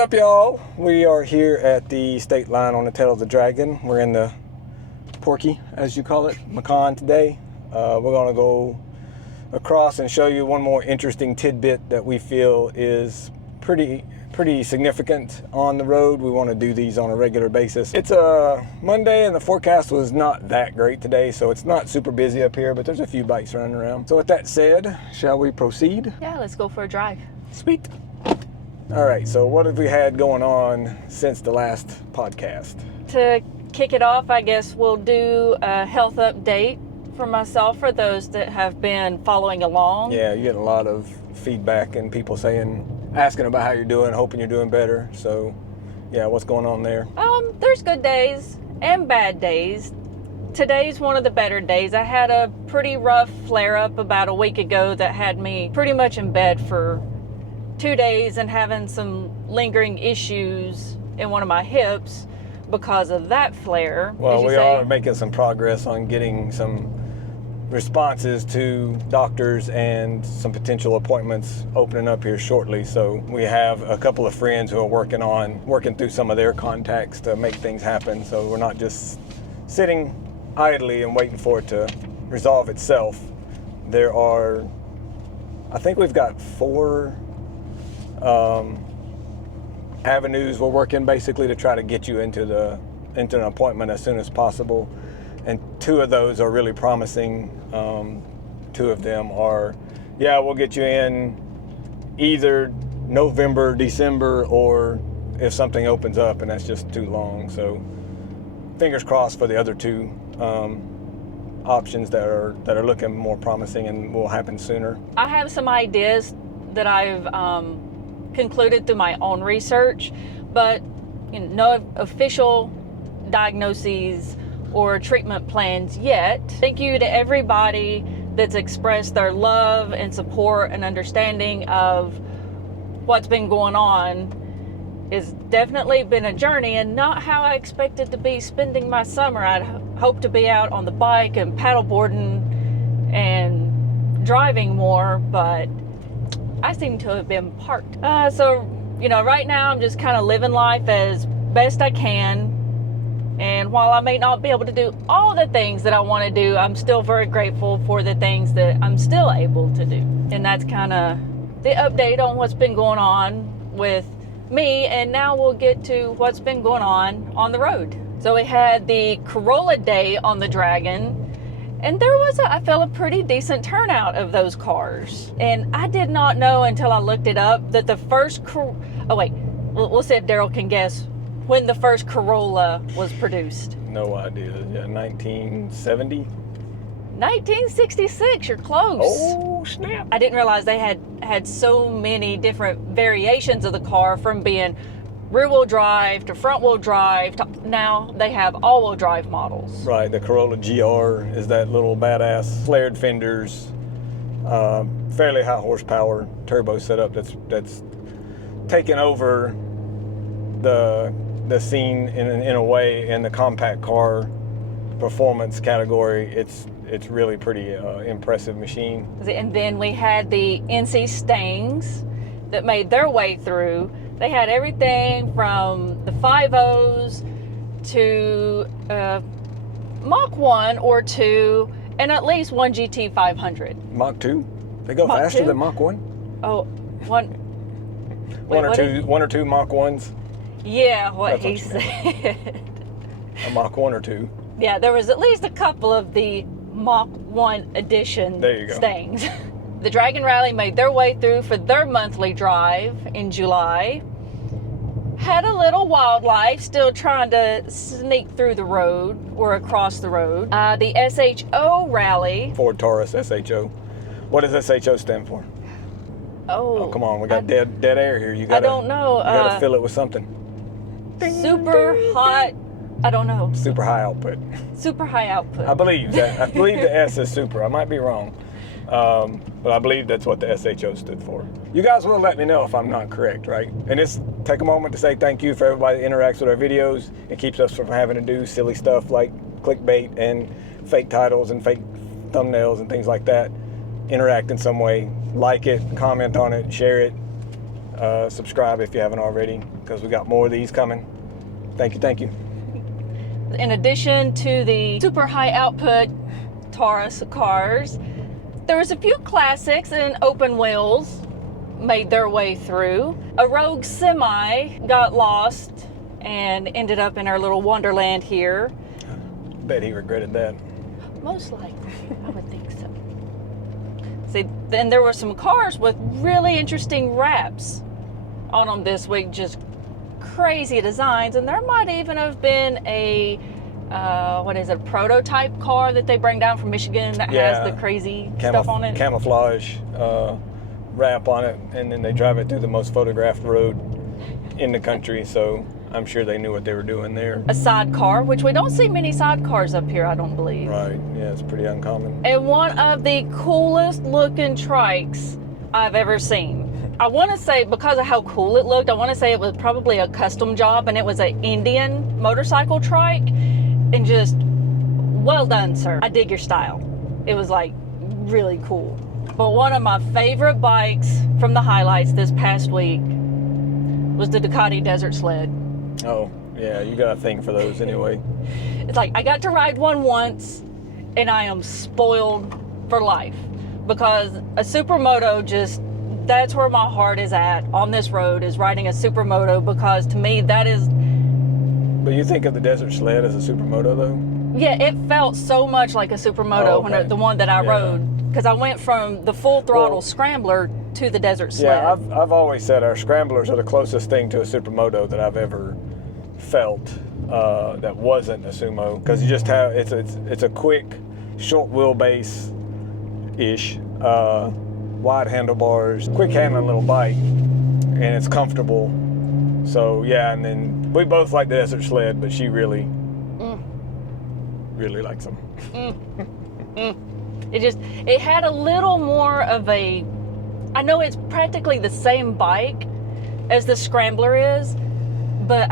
up, y'all? We are here at the state line on the tail of the dragon. We're in the Porky, as you call it, Macan today. We're gonna go across and show you one more interesting tidbit that we feel is pretty significant on the road. We want to do these on a regular basis. It's a Monday and the forecast was not that great today, so it's not super busy up here, but there's a few bikes running around. So with that said, shall we proceed? Yeah, let's go for a drive. Sweet. All right, so what have we had going on since the last podcast? To kick it off, I guess we'll do a health update for myself for those that have been following along. Yeah, you get a lot of feedback and people asking about how you're doing, hoping you're doing better. So, yeah, what's going on there? There's good days and bad days. Today's one of the better days. I had a pretty rough flare-up about a week ago that had me pretty much in bed for 2 days and having some lingering issues in one of my hips because of that flare. Well, we are making some progress on getting some responses to doctors and some potential appointments opening up here shortly. So we have a couple of friends who are working through some of their contacts to make things happen. So we're not just sitting idly and waiting for it to resolve itself. I think we've got 4 avenues we're working basically to try to get you into an appointment as soon as possible, and 2 of those are really promising. 2 of them are, yeah, we'll get you in either November, December, or if something opens up and that's just too long. So fingers crossed for the other 2 options that are looking more promising and will happen sooner. I have some ideas that I've concluded through my own research, but no official diagnoses or treatment plans yet. Thank you to everybody that's expressed their love and support and understanding of what's been going on. It's definitely been a journey and not how I expected to be spending my summer. I'd hoped to be out on the bike and paddleboarding and driving more, but I seem to have been parked. So right now I'm just kind of living life as best I can. And while I may not be able to do all the things that I want to do, I'm still very grateful for the things that I'm still able to do. And that's kind of the update on what's been going on with me. And now we'll get to what's been going on the road. So we had the Corolla Day on the Dragon. And there was, I felt, a pretty decent turnout of those cars. And I did not know until I looked it up that the first, we'll see if Daryl can guess when the first Corolla was produced. No idea. Yeah, 1970? 1966, you're close. Oh, snap. I didn't realize they had so many different variations of the car, from being rear-wheel drive to front-wheel drive to now they have all-wheel drive models. Right, the Corolla GR is that little badass flared fenders, fairly high horsepower turbo setup that's taken over the scene in a way in the compact car performance category. It's really pretty impressive machine. And then we had the NC Stangs that made their way through. They had everything from the 5.0s to Mach 1 or 2 and at least one GT 500. Mach 2? They go Mach faster 2? than Mach 1? Oh, one. One or two Mach 1s? Yeah, what That's he what said. A Mach 1 or 2. Yeah, there was at least a couple of the Mach 1 edition there you go. Stangs. The Dragon Rally made their way through for their monthly drive in July. Had a little wildlife, still trying to sneak through the road or across the road. The SHO Rally. Ford Taurus SHO. What does SHO stand for? Oh, come on, we got dead air here. I don't know. You gotta fill it with something. Super hot. I don't know. Super high output. Super high output. I believe that. I believe the S is super. I might be wrong. But I believe that's what the SHO stood for. You guys will let me know if I'm not correct, right? And just take a moment to say thank you for everybody that interacts with our videos and keeps us from having to do silly stuff like clickbait and fake titles and fake thumbnails and things like that. Interact in some way. Like it, comment on it, share it. Subscribe if you haven't already, because we got more of these coming. Thank you. In addition to the super high output Taurus cars, there was a few classics and open wheels made their way through. A Rogue Semi got lost and ended up in our little wonderland here. Bet he regretted that. Most likely, I would think so. See, then there were some cars with really interesting wraps on them this week, just crazy designs, and there might even have been a prototype car that they bring down from Michigan that has the crazy stuff on it. Camouflage wrap on it, and then they drive it through the most photographed road in the country, so I'm sure they knew what they were doing there. A sidecar, which we don't see many sidecars up here, I don't believe. Right, yeah, it's pretty uncommon. And one of the coolest looking trikes I've ever seen. I want to say, because of how cool it looked, I want to say it was probably a custom job, and it was an Indian motorcycle trike, and just, well done, sir. I dig your style. It was like really cool. But one of my favorite bikes from the highlights this past week was the Ducati Desert Sled. Oh, yeah, you got a thing for those anyway. It's like, I got to ride one once, and I am spoiled for life, because a supermoto just, that's where my heart is at on this road, is riding a supermoto, because to me that is... But you think of the Desert Sled as a supermoto though? Yeah, it felt so much like a supermoto, when the one that I rode, because I went from the full throttle scrambler to the Desert Sled. Yeah, I've always said our scramblers are the closest thing to a supermoto that I've ever felt that wasn't a sumo, because you just have, it's a quick, short wheelbase ish, wide handlebars, quick handling little bike, and it's comfortable. So yeah, and then we both like the Desert Sled, but she really likes them. It had a little more of a, I know it's practically the same bike as the Scrambler is, but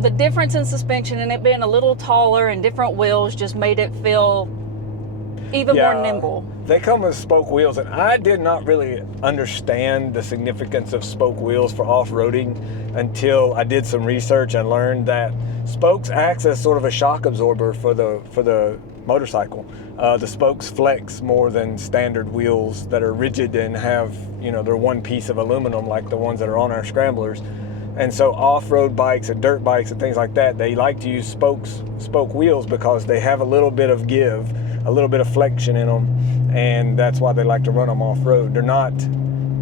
the difference in suspension and it being a little taller and different wheels just made it feel even more nimble. They come with spoke wheels, and I did not really understand the significance of spoke wheels for off-roading until I did some research and learned that spokes acts as sort of a shock absorber for the motorcycle. The spokes flex more than standard wheels that are rigid and have, they're one piece of aluminum like the ones that are on our scramblers. And so off-road bikes and dirt bikes and things like that, they like to use spoke wheels because they have a little bit of give, a little bit of flexion in them, and that's why they like to run them off-road. They're not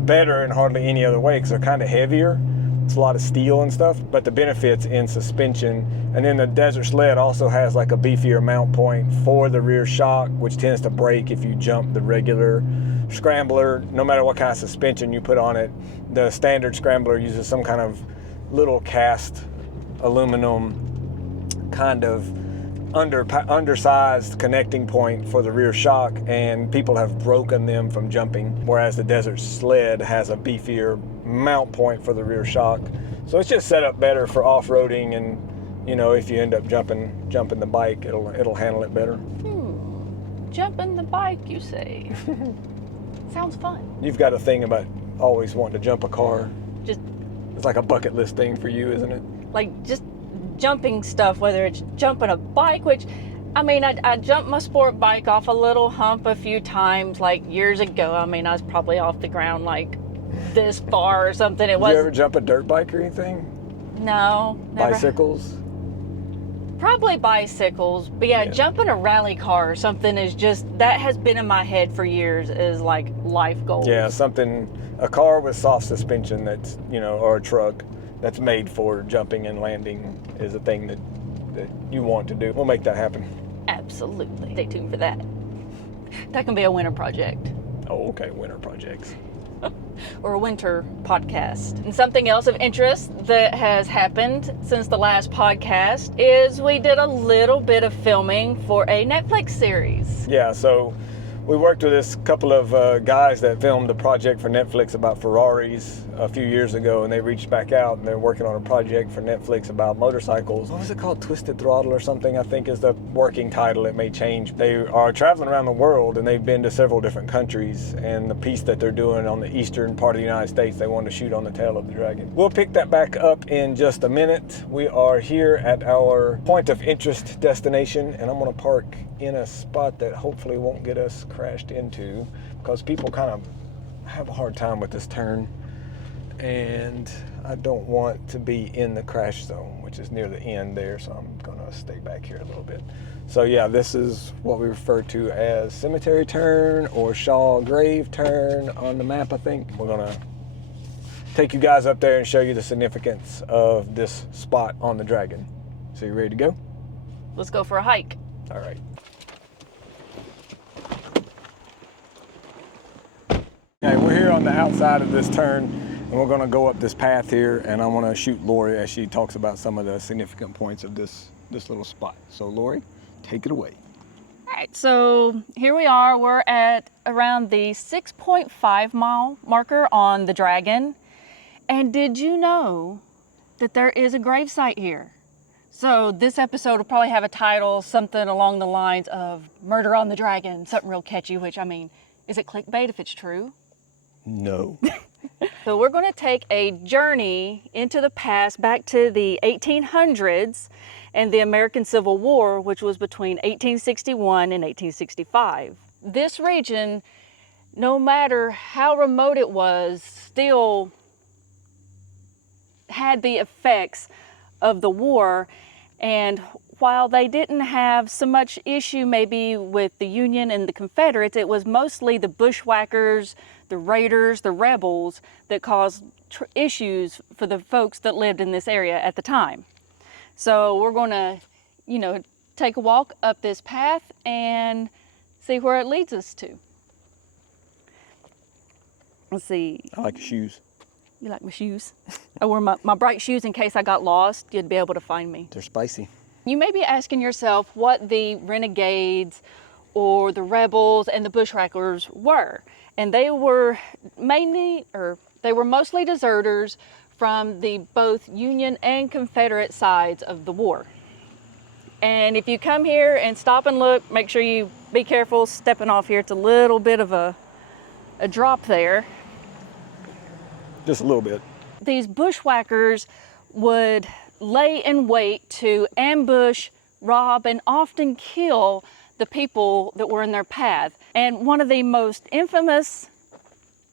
better in hardly any other way because they're kind of heavier. It's a lot of steel and stuff, but the benefits in suspension. And then the Desert Sled also has like a beefier mount point for the rear shock, which tends to break if you jump the regular scrambler. No matter what kind of suspension you put on it, the standard scrambler uses some kind of little cast aluminum kind of undersized connecting point for the rear shock, and people have broken them from jumping, whereas the Desert Sled has a beefier mount point for the rear shock. So it's just set up better for off-roading, and if you end up jumping the bike, it'll handle it better. Jumping the bike, you say? Sounds fun. You've got a thing about always wanting to jump a car. It's like a bucket list thing for you, isn't it? Like just jumping stuff, whether it's jumping a bike, which, I jumped my sport bike off a little hump a few times, like years ago. I was probably off the ground like this far or something. Did you ever jump a dirt bike or anything? No, never. Bicycles? Probably bicycles, but yeah, jumping a rally car or something is just, that has been in my head for years as like life goals. Yeah, a car with soft suspension that's, or a truck that's made for jumping and landing is a thing that you want to do. We'll make that happen. Absolutely. Stay tuned for that. That can be a winter project. Oh, okay, winter projects. Or a winter podcast. And something else of interest that has happened since the last podcast is we did a little bit of filming for a Netflix series. Yeah, so We worked with this couple of guys that filmed a project for Netflix about Ferraris a few years ago, and they reached back out and they're working on a project for Netflix about motorcycles. What was it called? Twisted Throttle or something, I think is the working title. It may change. They are traveling around the world and they've been to several different countries, and the piece that they're doing on the eastern part of the United States, they wanted to shoot on the tail of the dragon. We'll pick that back up in just a minute. We are here at our point of interest destination, and I'm going to park in a spot that hopefully won't get us crashed into, because people kind of have a hard time with this turn, and I don't want to be in the crash zone, which is near the end there, so I'm gonna stay back here a little bit. So yeah, this is what we refer to as cemetery turn or Shaw grave turn on the map, I think. We're gonna take you guys up there and show you the significance of this spot on the dragon. So you ready to go? Let's go for a hike. All right. Okay, we're here on the outside of this turn, and we're going to go up this path here, and I want to shoot Lori as she talks about some of the significant points of this little spot. So Lori, take it away. All right, so here we are. We're at around the 6.5 mile marker on the Dragon. And did you know that there is a gravesite here? So this episode will probably have a title, something along the lines of Murder on the Dragon, something real catchy, which, I mean, is it clickbait if it's true? No. So we're going to take a journey into the past, back to the 1800s and the American Civil War, which was between 1861 and 1865. This region, no matter how remote it was, still had the effects of the war. And while they didn't have so much issue maybe with the Union and the Confederates, it was mostly the bushwhackers, the raiders, the rebels that caused issues for the folks that lived in this area at the time. So we're going to, you know, take a walk up this path and see where it leads us to. Let's see. I like your shoes. You like my shoes? I wore my bright shoes in case I got lost. You'd be able to find me. They're spicy. You may be asking yourself what the renegades or the rebels and the bushwhackers were. And they were mostly deserters from the both Union and Confederate sides of the war. And if you come here and stop and look, make sure you be careful stepping off here. It's a little bit of a drop there. Just a little bit. These bushwhackers would lay in wait to ambush, rob, and often kill the people that were in their path. And one of the most infamous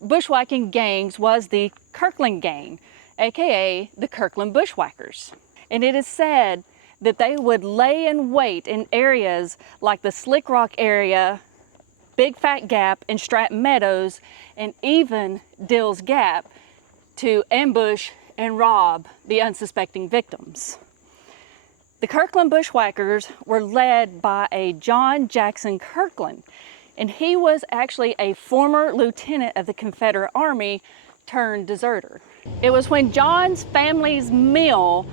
bushwhacking gangs was the Kirkland Gang, aka the Kirkland Bushwhackers. And it is said that they would lay in wait in areas like the Slick Rock area, Big Fat Gap, and Stratton Meadows, and even Dill's Gap to ambush and rob the unsuspecting victims. The Kirkland Bushwhackers were led by a John Jackson Kirkland, and he was actually a former lieutenant of the Confederate Army turned deserter. It was when John's family's mill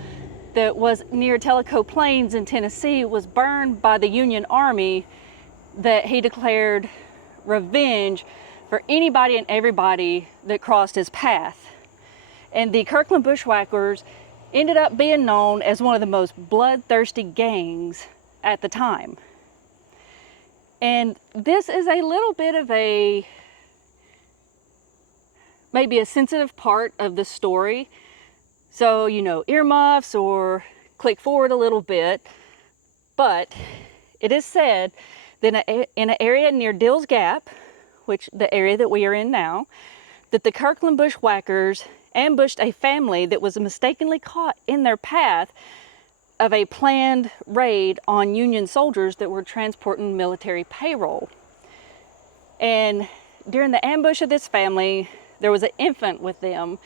that was near Tellico Plains in Tennessee was burned by the Union Army that he declared revenge for anybody and everybody that crossed his path. And the Kirkland Bushwhackers ended up being known as one of the most bloodthirsty gangs at the time. And this is a little bit of maybe a sensitive part of the story. So, you know, earmuffs or click forward a little bit. But it is said that in an area near Dill's Gap, which the area that we are in now, that the Kirkland Bushwhackers ambushed a family that was mistakenly caught in their path of a planned raid on Union soldiers that were transporting military payroll. And during the ambush of this family, there was an infant with them.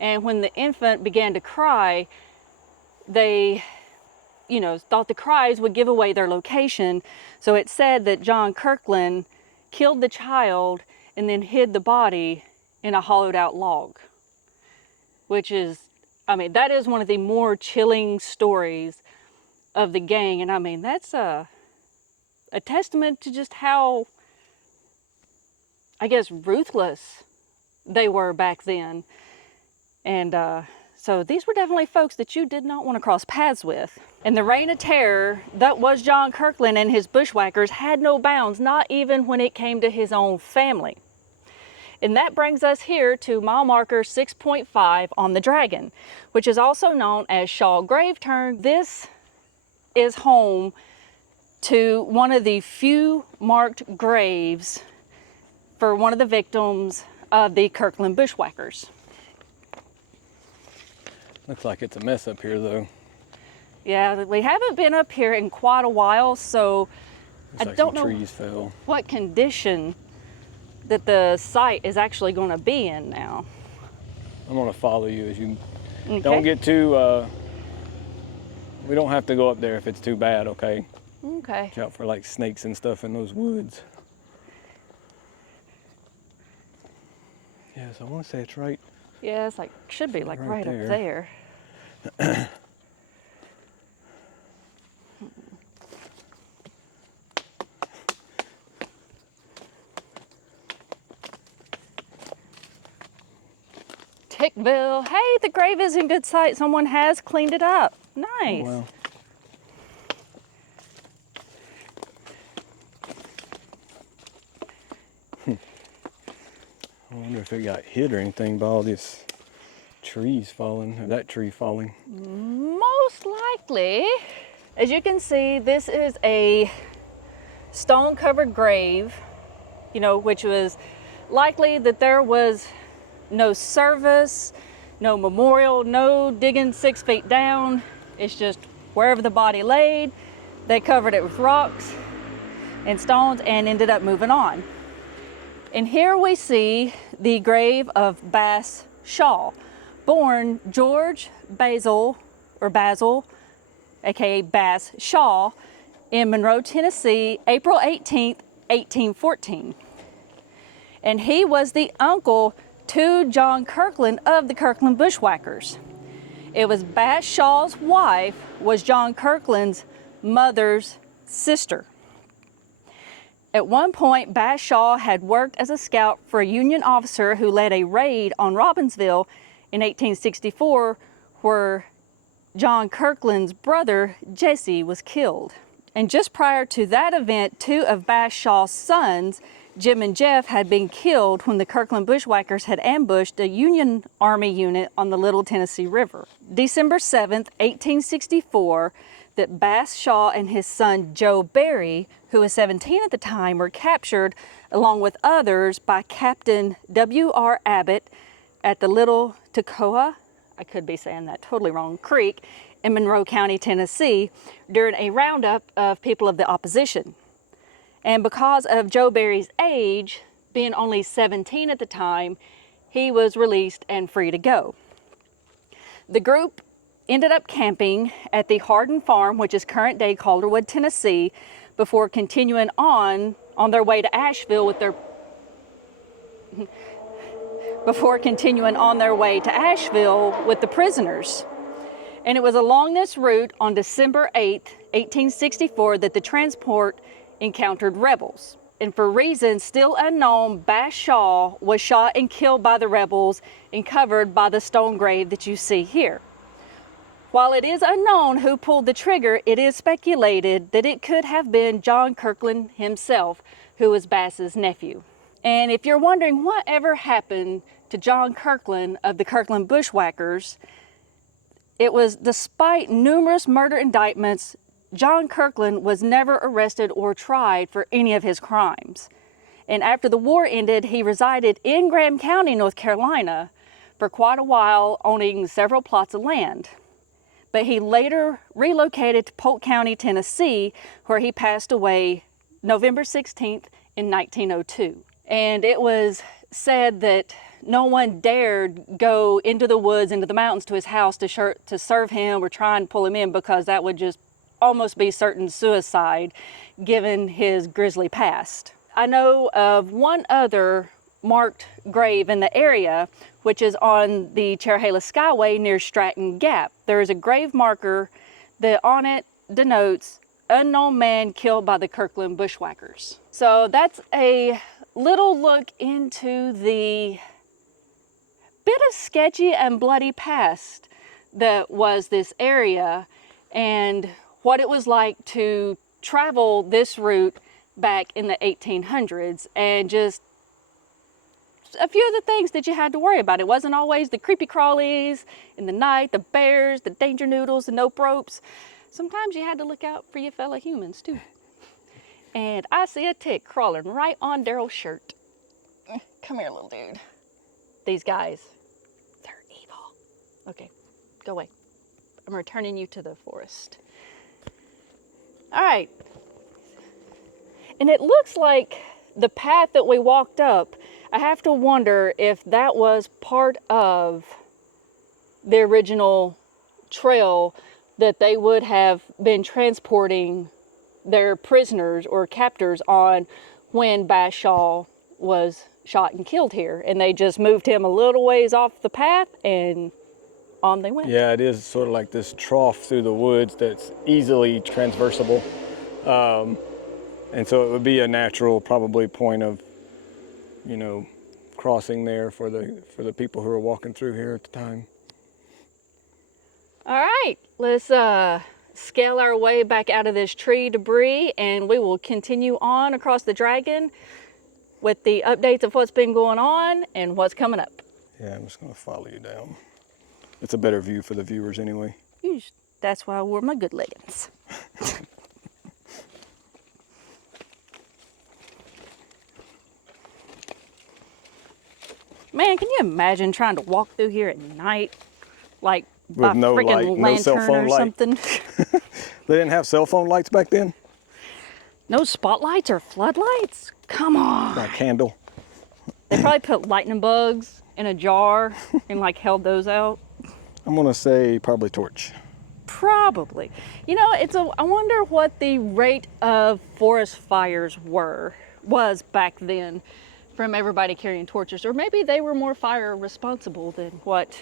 And when the infant began to cry, they, you know, thought the cries would give away their location. So it said that John Kirkland killed the child and then hid the body in a hollowed out log. Which is, I mean, that is one of the more chilling stories of the gang. And I mean, that's a testament to just how I guess, ruthless they were back then. And so these were definitely folks that you did not want to cross paths with. And the reign of terror that was John Kirkland and his bushwhackers had no bounds, not even when it came to his own family. And that brings us here to mile marker 6.5 on the Dragon, which is also known as Shaw Grave Turn. This is home to one of the few marked graves for one of the victims of the Kirkland bushwhackers. Looks like it's a mess up here though. Yeah, we haven't been up here in quite a while, so Looks I like don't some know trees fell. what condition that the site is actually going to be in now. I'm gonna follow you as you Okay. don't get too, we don't have to go up there if it's too bad, okay? Okay. Watch out for like snakes and stuff in those woods. Yes, I want to say it's right. Yeah, it's like, should be like right Right up there. Tickville. Hey, the grave is in good sight. Someone has cleaned it up. Nice. Oh, well. I wonder if it got hit or anything by all this trees falling, or that tree falling. Most likely. As you can see, this is a stone-covered grave, you know, which was likely that there was no service, no memorial, no digging 6 feet down. It's just wherever the body laid, they covered it with rocks and stones and ended up moving on. And here we see the grave of Bass Shaw, born George Basil, aka Bass Shaw, in Monroe, Tennessee, April 18th, 1814. And he was the uncle to John Kirkland of the Kirkland Bushwhackers. It was Bass Shaw's wife was John Kirkland's mother's sister. At one point, Bass Shaw had worked as a scout for a Union officer who led a raid on Robbinsville in 1864, where John Kirkland's brother, Jesse, was killed. And just prior to that event, 2 of Bass Shaw's sons, Jim and Jeff, had been killed when the Kirkland Bushwhackers had ambushed a Union Army unit on the Little Tennessee River. December 7th, 1864, that Bass Shaw and his son Joe Berry, who was 17 at the time, were captured along with others by Captain W.R. Abbott at the Little Toccoa, I could be saying that totally wrong, Creek in Monroe County, Tennessee, during a roundup of people of the opposition. And because of Joe Berry's age, being only 17 at the time, he was released and free to go. The group ended up camping at the Hardin Farm, which is current day Calderwood, Tennessee, before continuing on their way to Asheville with their prisoners. And it was along this route on December 8th, 1864, that the transport encountered rebels. And for reasons still unknown, Bass Shaw was shot and killed by the rebels and covered by the stone grave that you see here. While it is unknown who pulled the trigger, it is speculated that it could have been John Kirkland himself, who was Bass's nephew. And if you're wondering what ever happened to John Kirkland of the Kirkland Bushwhackers, it was despite numerous murder indictments, John Kirkland was never arrested or tried for any of his crimes. And after the war ended, he resided in Graham County, North Carolina, for quite a while, owning several plots of land. But he later relocated to Polk County, Tennessee, where he passed away November 16th in 1902. And it was said that no one dared go into the woods, into the mountains to his house to serve him or try and pull him in, because that would just almost be certain suicide given his grisly past. I know of one other marked grave in the area, which is on the Cherryhala Skyway near Stratton Gap. There is a grave marker that on it denotes unknown man killed by the Kirkland bushwhackers. So that's a little look into the bit of sketchy and bloody past that was this area and what it was like to travel this route back in the 1800s, and just a few of the things that you had to worry about. It wasn't always the creepy crawlies in the night, the bears, the danger noodles, the nope ropes. Sometimes you had to look out for your fellow humans too. And I see a tick crawling right on Daryl's shirt. Come here, little dude. These guys, they're evil. Okay, go away. I'm returning you to the forest. All right. And it looks like the path that we walked up, I have to wonder if that was part of the original trail that they would have been transporting their prisoners or captors on when Bashaw was shot and killed here. And they just moved him a little ways off the path and on they went. Yeah, it is sort of like this trough through the woods that's easily transversable. And so it would be a natural, probably, point of, you know, crossing there for the people who are walking through here at the time. All right, let's scale our way back out of this tree debris, and we will continue on across the Dragon with the updates of what's been going on and what's coming up. Yeah, I'm just gonna follow you down. It's a better view for the viewers anyway. That's why I wore my good leggings. Man, can you imagine trying to walk through here at night? Like with a no freaking light, no cell lantern phone or light. something. They didn't have cell phone lights back then? No spotlights or floodlights? Come on. Not a candle. They probably put lightning bugs in a jar and like held those out. I'm gonna say probably torch. Probably. You know, I wonder what the rate of forest fires was back then from everybody carrying torches, or maybe they were more fire responsible than what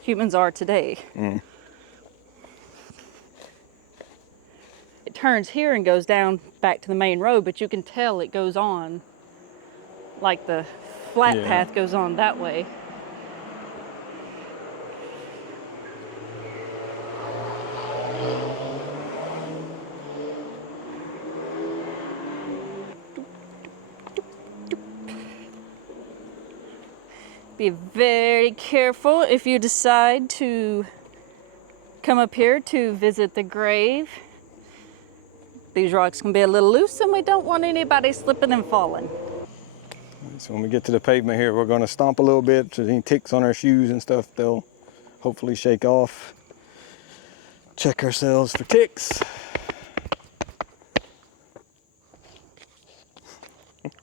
humans are today. It turns here and goes down back to the main road, but you can tell it goes on like the flat path goes on that way. Be very careful if you decide to come up here to visit the grave. These rocks can be a little loose and we don't want anybody slipping and falling. So when we get to the pavement here, we're gonna stomp a little bit, so any ticks on our shoes and stuff, they'll hopefully shake off. Check ourselves for ticks.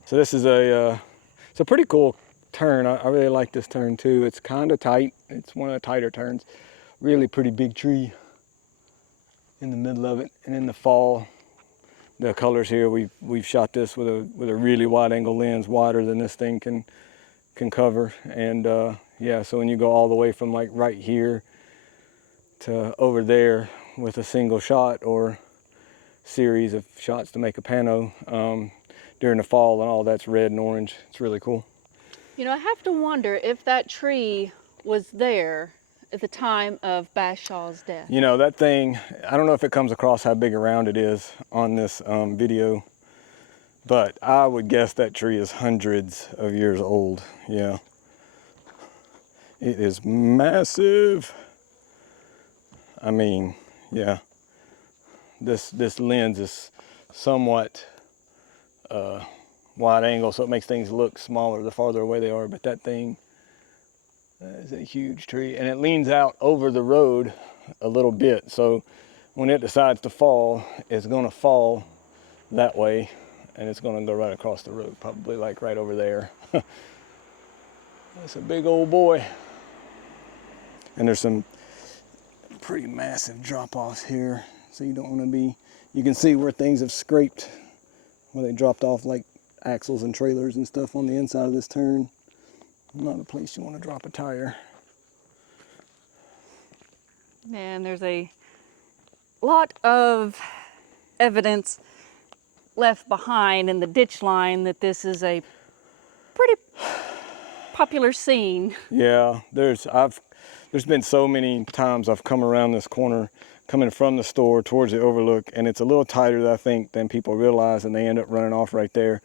So this is it's a pretty cool turn. I really like this turn too. It's kind of tight. It's one of the tighter turns. Really pretty big tree in the middle of it. And in the fall, the colors here, we've shot this with a really wide angle lens, wider than this thing can cover. And yeah, so when you go all the way from like right here to over there with a single shot or series of shots to make a pano during the fall, and all that's red and orange. It's really cool. You know, I have to wonder if that tree was there at the time of Bashaw's death. You know, that thing, I don't know if it comes across how big around it is on this video, but I would guess that tree is hundreds of years old. Yeah. It is massive. I mean, yeah. This lens is somewhat wide angle, so it makes things look smaller the farther away they are, but that thing is a huge tree, and it leans out over the road a little bit, so when it decides to fall, it's going to fall that way, and it's going to go right across the road, probably like right over there. That's a big old boy. And there's some pretty massive drop-offs here, so you don't want to be, you can see where things have scraped, where they dropped off like axles and trailers and stuff on the inside of this turn. Not a place you want to drop a tire. And there's a lot of evidence left behind in the ditch line that this is a pretty popular scene. Yeah, there's been so many times I've come around this corner, coming from the store towards the overlook, and it's a little tighter, I think, than people realize, and they end up running off right there.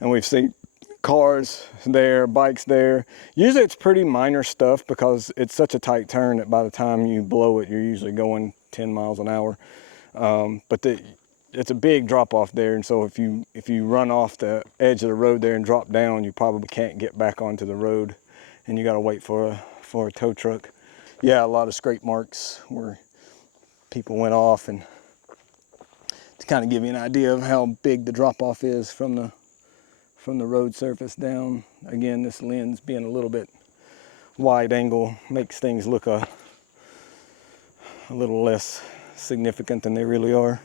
And we've seen cars there, bikes there. Usually it's pretty minor stuff because it's such a tight turn that by the time you blow it, you're usually going 10 miles an hour. But it's a big drop off there, and so if you run off the edge of the road there and drop down, you probably can't get back onto the road, and you got to wait for a tow truck. Yeah, a lot of scrape marks where people went off, and to kind of give you an idea of how big the drop off is from the road surface down. Again, this lens being a little bit wide angle makes things look a little less significant than they really are.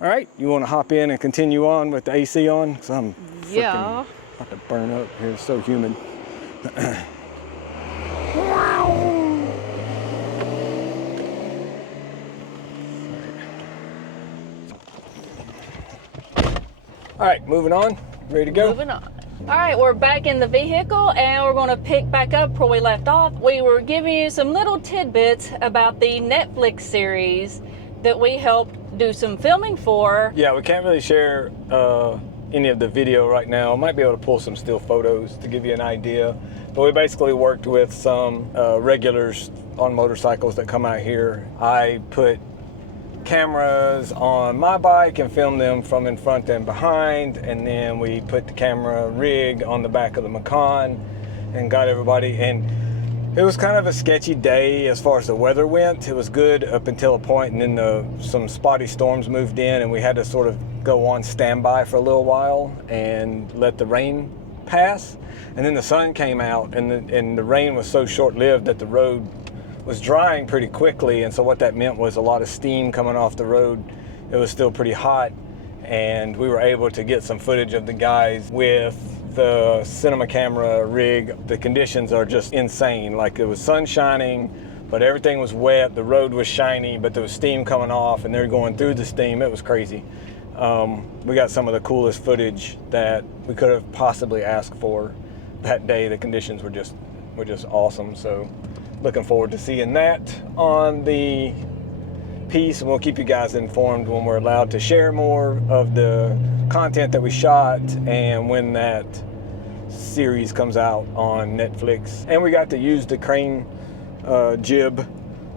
All right, you want to hop in and continue on with the AC on? Because I'm Yeah. about to burn up here. It's so humid. All right, moving on. Ready to go? Moving on. All right, we're back in the vehicle and we're going to pick back up where we left off. We were giving you some little tidbits about the Netflix series that we helped do some filming for. Yeah, we can't really share any of the video right now. Might be able to pull some still photos to give you an idea. But we basically worked with some regulars on motorcycles that come out here. I put cameras on my bike and filmed them from in front and behind, and then we put the camera rig on the back of the Macan and got everybody. And it was kind of a sketchy day as far as the weather went. It was good up until a point, and then some spotty storms moved in, and we had to sort of go on standby for a little while and let the rain pass. And then the sun came out, and the rain was so short-lived that the road was drying pretty quickly, and so what that meant was a lot of steam coming off the road. It was still pretty hot, and we were able to get some footage of the guys with the cinema camera rig. The conditions are just insane. Like, it was sun shining, but everything was wet. The road was shiny, but there was steam coming off, and they're going through the steam. It was crazy. We got some of the coolest footage that we could have possibly asked for that day. The conditions were just awesome. So looking forward to seeing that on the piece, and we'll keep you guys informed when we're allowed to share more of the content that we shot and when that series comes out on Netflix. And we got to use the crane jib,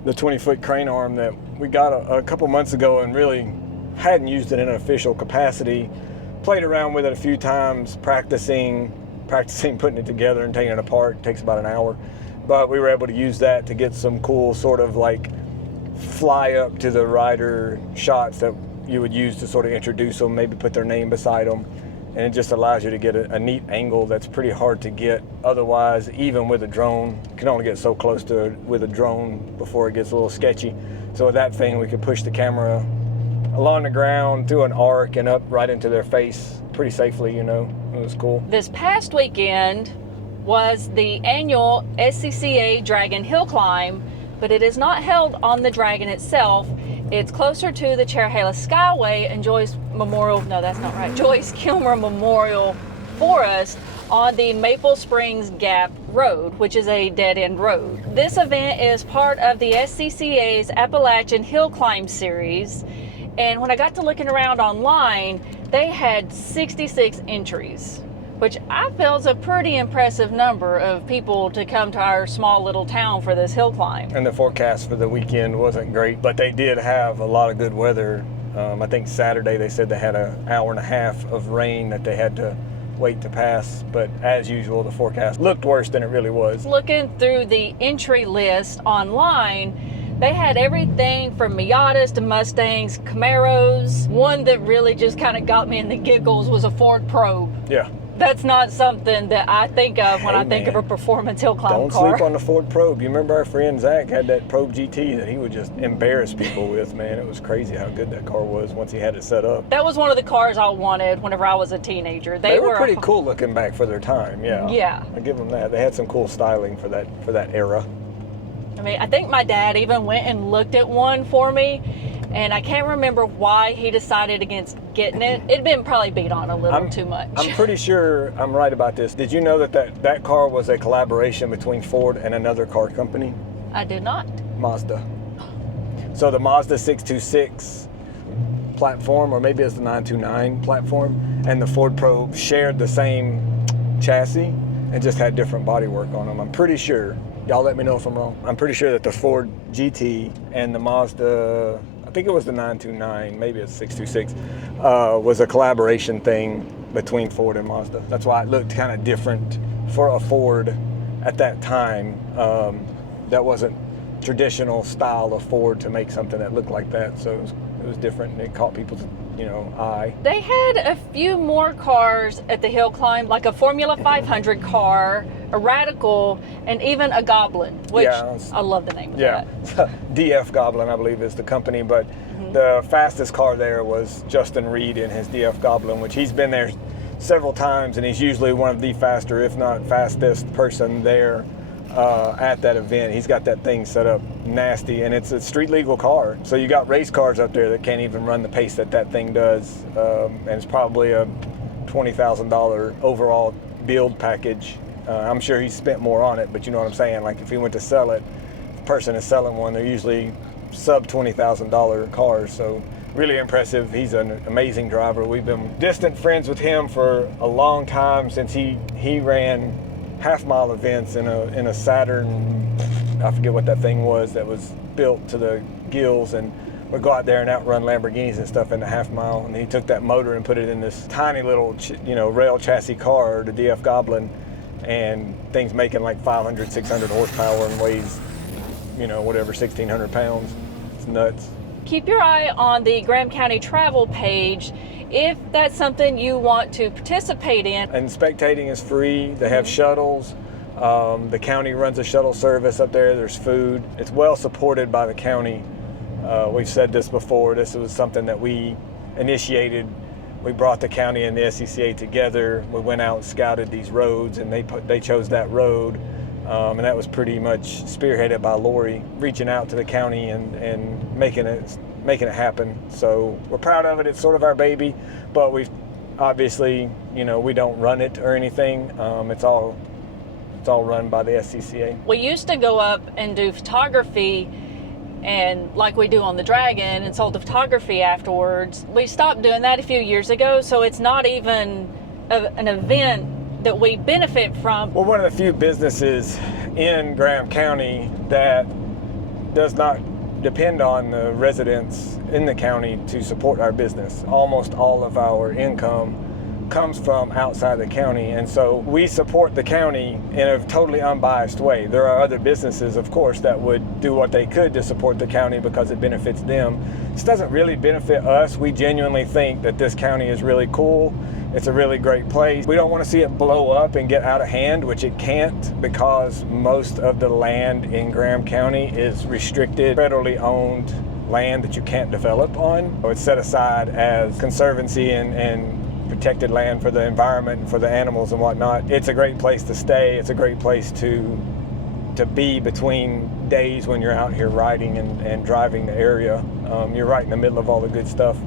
the 20-foot crane arm that we got a couple months ago, and really hadn't used it in an official capacity. Played around with it a few times, practicing putting it together and taking it apart. It takes about an hour. But we were able to use that to get some cool sort of like fly up to the rider shots that you would use to sort of introduce them, maybe put their name beside them. And it just allows you to get a neat angle that's pretty hard to get otherwise, even with a drone. You can only get so close to it with a drone before it gets a little sketchy. So with that thing, we could push the camera along the ground, through an arc, and up right into their face pretty safely, you know. It was cool. This past weekend was the annual SCCA Dragon Hill Climb, but it is not held on the Dragon itself. It's closer to the Cherahela Skyway and Joyce Kilmer Memorial Forest on the Maple Springs Gap Road, which is a dead-end road. This event is part of the SCCA's Appalachian Hill Climb series, and when I got to looking around online, they had 66 entries, which I feel is a pretty impressive number of people to come to our small little town for this hill climb. And the forecast for the weekend wasn't great, but they did have a lot of good weather. I think Saturday they said they had an hour and a half of rain that they had to wait to pass, but as usual, the forecast looked worse than it really was. Looking through the entry list online, they had everything from Miatas to Mustangs, Camaros. One that really just kind of got me in the giggles was a Ford Probe. Yeah. That's not something that I think of when I think of a performance hill climb car. Don't sleep on the Ford Probe. You remember our friend Zach had that Probe GT that he would just embarrass people with, man. It was crazy how good that car was once he had it set up. That was one of the cars I wanted whenever I was a teenager. They were pretty cool looking back for their time, yeah. Yeah. I give them that. They had some cool styling for that era. I mean, I think my dad even went and looked at one for me, and I can't remember why he decided against getting it. It'd been probably beat on a little too much. I'm pretty sure I'm right about this. Did you know that car was a collaboration between Ford and another car company? I did not. Mazda. So the Mazda 626 platform, or maybe it's the 929 platform, and the Ford Probe shared the same chassis and just had different bodywork on them. I'm pretty sure. Y'all let me know if I'm wrong. I'm pretty sure that the Ford GT and the Mazda, I think it was the 929, maybe it's 626, was a collaboration thing between Ford and Mazda. That's why it looked kind of different for a Ford at that time. That wasn't traditional style of Ford to make something that looked like that, so it was different, and it caught people's eye. They had a few more cars at the hill climb, like a Formula 500 car, a Radical, and even a Goblin, which I love the name of that. DF Goblin, I believe, is the company, but the fastest car there was Justin Reed in his DF Goblin, which he's been there several times, and he's usually one of the faster, if not fastest person there at that event. He's got that thing set up nasty, and it's a street legal car. So you got race cars up there that can't even run the pace that thing does, and it's probably a $20,000 overall build package. I'm sure he spent more on it, but you know what I'm saying? Like if he went to sell it, the person is selling one, they're usually sub $20,000 cars. So really impressive. He's an amazing driver. We've been distant friends with him for a long time, since he ran half-mile events in a Saturn, I forget what that thing was, that was built to the gills, and would go out there and outrun Lamborghinis and stuff in the half-mile. And he took that motor and put it in this tiny little rail chassis car, the DF Goblin, and things making like 500, 600 horsepower and weighs, whatever, 1,600 pounds. It's nuts. Keep your eye on the Graham County travel page if that's something you want to participate in. And spectating is free. They have shuttles. The county runs a shuttle service up there. There's food. It's well supported by the county. We've said this before. This was something that we initiated. We brought the county and the SCCA together. We went out and scouted these roads, and they chose that road. And that was pretty much spearheaded by Lori, reaching out to the county and making it happen. So we're proud of it. It's sort of our baby, but we've obviously, we don't run it or anything. It's all run by the SCCA. We used to go up and do photography, and like we do on the Dragon, and sold the photography afterwards. We stopped doing that a few years ago, so it's not even an event that we benefit from. Well, one of the few businesses in Graham County that does not depend on the residents in the county to support our business. Almost all of our income comes from outside the county, and so we support the county in a totally unbiased way. There are other businesses, of course, that would do what they could to support the county because it benefits them. This doesn't really benefit us. We genuinely think that this county is really cool. It's a really great place. We don't want to see it blow up and get out of hand, which it can't, because most of the land in Graham County is restricted, federally owned land that you can't develop on. It's set aside as conservancy and protected land for the environment and for the animals and whatnot. It's a great place to stay. It's a great place to be between days when you're out here riding and driving the area. You're right in the middle of all the good stuff.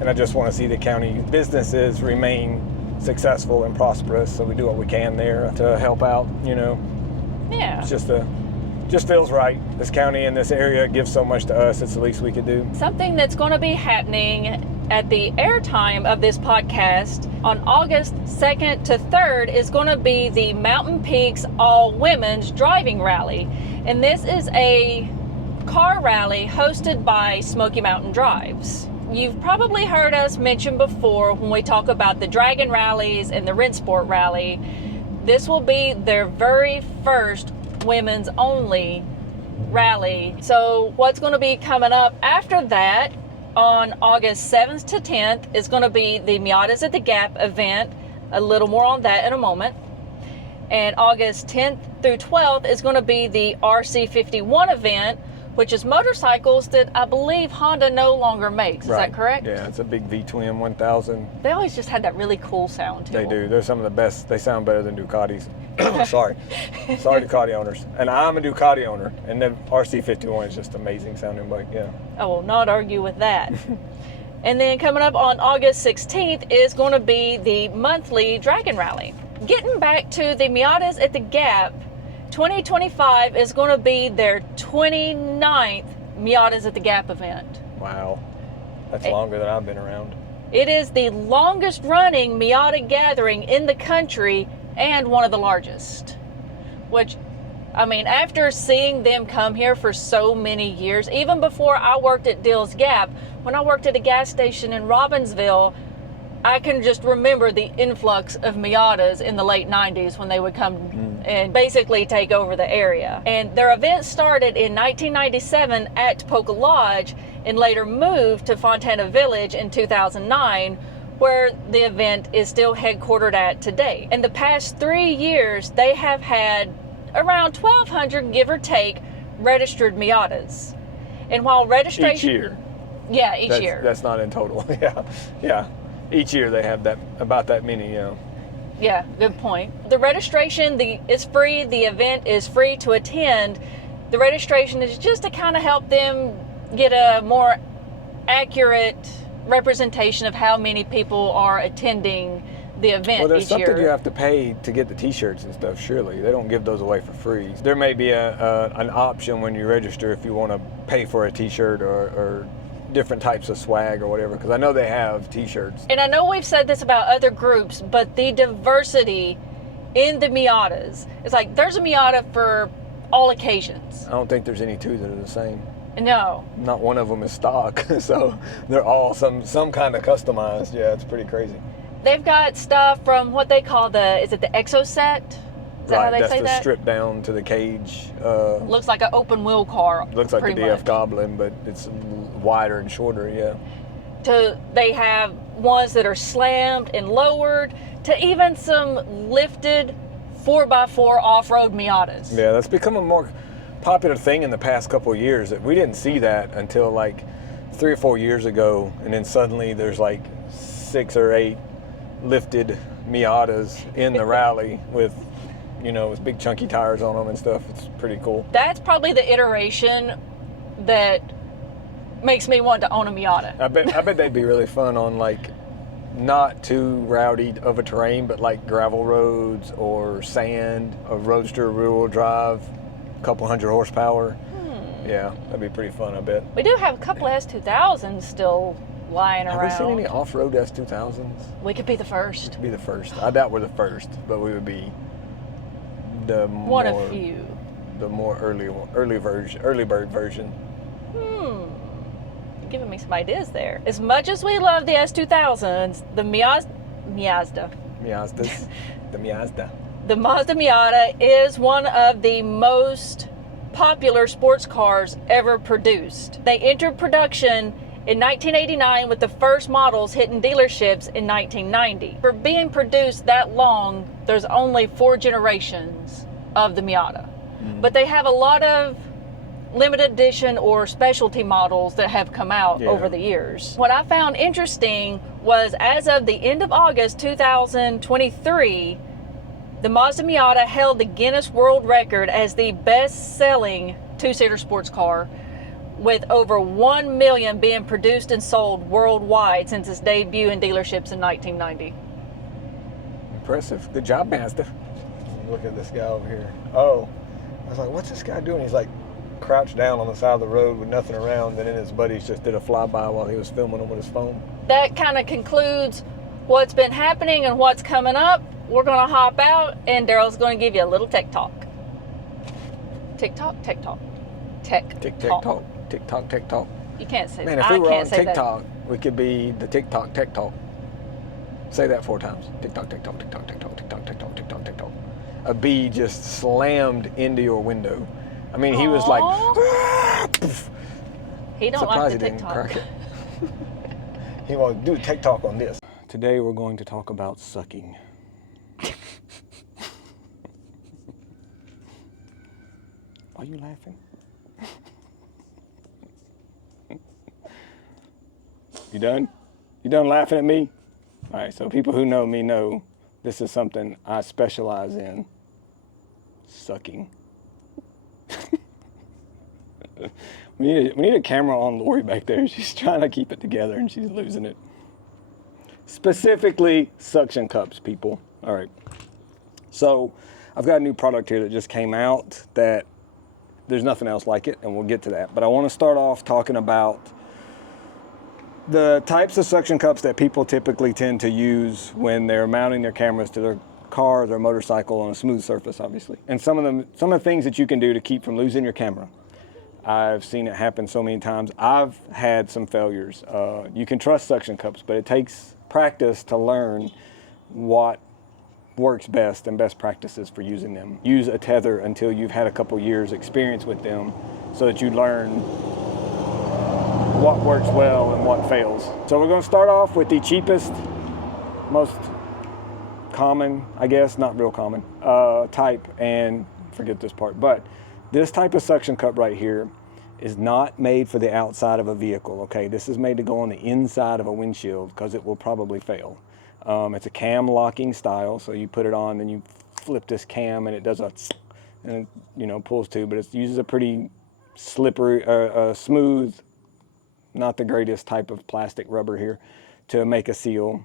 And I just want to see the county businesses remain successful and prosperous, so we do what we can there to help out, Yeah. It's just feels right. This county and this area gives so much to us. It's the least we could do. Something that's going to be happening at the airtime of this podcast on August 2nd to 3rd is going to be the Mountain Peaks All Women's Driving Rally. And this is a car rally hosted by Smoky Mountain Drives. You've probably heard us mention before when we talk about the Dragon rallies and the Rennsport rally. This will be their very first women's only rally. So what's going to be coming up after that on August 7th to 10th is going to be the Miatas at the Gap event. A little more on that in a moment. And August 10th through 12th is going to be the RC51 event, which is motorcycles that I believe Honda no longer makes. Is that correct? Yeah, it's a big V-twin 1000. They always just had that really cool sound to them. They do. They're some of the best. They sound better than Ducatis. Sorry, Ducati owners. And I'm a Ducati owner, and the RC51 is just amazing sounding bike. Yeah. I will not argue with that. And then coming up on August 16th is going to be the monthly Dragon Rally. Getting back to the Miatas at the Gap, 2025 is going to be their 29th Miatas at the Gap event. Wow. That's longer than I've been around. It is the longest running Miata gathering in the country and one of the largest. Which, I mean, after seeing them come here for so many years, even before I worked at Dill's Gap, when I worked at a gas station in Robbinsville, I can just remember the influx of Miatas in the late 90s when they would come and basically take over the area. And their event started in 1997 at Topeka Lodge and later moved to Fontana Village in 2009, where the event is still headquartered at today. In the past 3 years, they have had around 1,200, give or take, registered Miatas. And while registration... Each year. Yeah, each year. That's not in total. Yeah. Each year they have about that many, Yeah, good point. The registration is free. The event is free to attend. The registration is just to kind of help them get a more accurate representation of how many people are attending the event each year. Well, there's something you have to pay to get the t-shirts and stuff, surely. They don't give those away for free. There may be an option when you register if you want to pay for a t-shirt or different types of swag or whatever, because I know they have t-shirts. And I know we've said this about other groups, but the diversity in the Miatas, it's like there's a Miata for all occasions. I don't think there's any two that are the same. No. Not one of them is stock, so they're all some kind of customized. Yeah, it's pretty crazy. They've got stuff from what they call is it the Exo Set? Is that how they say that? That's the strip down to the cage. Looks like an open wheel car. Looks like the DF Goblin, but it's wider and shorter, yeah. They have ones that are slammed and lowered, to even some lifted 4x4 off-road Miatas. Yeah, that's become a more popular thing in the past couple of years. We didn't see that until like 3 or 4 years ago, and then suddenly there's like 6 or 8 lifted Miatas in the rally with big chunky tires on them and stuff. It's pretty cool. That's probably the iteration that makes me want to own a Miata. I bet they'd be really fun on like not too rowdy of a terrain, but like gravel roads or sand, a roadster rear-wheel drive, a couple hundred horsepower. Yeah, that'd be pretty fun, I bet. We do have a couple of S2000s still lying around. Have we seen any off-road S2000s? We could be the first. We could be the first. I doubt we're the first, but we would be the one of few. The more early bird version. You're giving me some ideas there. As much as we love the S2000s, the Mazda Miata is one of the most popular sports cars ever produced. They entered production in 1989 with the first models hitting dealerships in 1990. For being produced that long, there's only 4 generations of the Miata. But they have a lot of limited edition or specialty models that have come out over the years. What I found interesting was as of the end of August 2023, the Mazda Miata held the Guinness World Record as the best-selling 2-seater sports car, with over 1 million being produced and sold worldwide since its debut in dealerships in 1990. Impressive. Good job, Mazda. Look at this guy over here. Oh, I was like, what's this guy doing? He's like crouched down on the side of the road with nothing around, and then his buddies just did a flyby while he was filming him with his phone. That kind of concludes what's been happening and what's coming up. We're going to hop out, and Daryl's going to give you a little tech talk. TikTok, tech talk. Tech talk. TikTok, tech talk. You can't say Man, that. if we were on TikTok, we could be the TikTok, tech talk. Say that 4 times. TikTok, tech talk, TikTok, tech talk, TikTok, tech talk, TikTok, tech talk. A bee just slammed into your window. I mean, he was like, he don't like the TikTok. He wants to do tech talk on this. Today we're going to talk about sucking. Are you laughing? You done? You done laughing at me? All right, so people who know me know this is something I specialize in. Sucking. We need a camera on Lori back there. She's trying to keep it together and she's losing it. Specifically, suction cups, people. All right. So I've got a new product here that just came out that there's nothing else like it, and we'll get to that. But I want to start off talking about the types of suction cups that people typically tend to use when they're mounting their cameras to their car or their motorcycle on a smooth surface, obviously. And some of the things that you can do to keep from losing your camera. I've seen it happen so many times. I've had some failures. You can trust suction cups, but it takes practice to learn what works best and best practices for using them. Use a tether until you've had a couple years experience with them so that you learn what works well and what fails. So we're going to start off with the cheapest, most common, I guess, not real common, type, and forget this part, but this type of suction cup right here is not made for the outside of a vehicle, okay? This is made to go on the inside of a windshield because it will probably fail. It's a cam locking style, so you put it on and you flip this cam and it does a, and it, pulls too, but it uses a pretty slippery, smooth, not the greatest type of plastic rubber here to make a seal.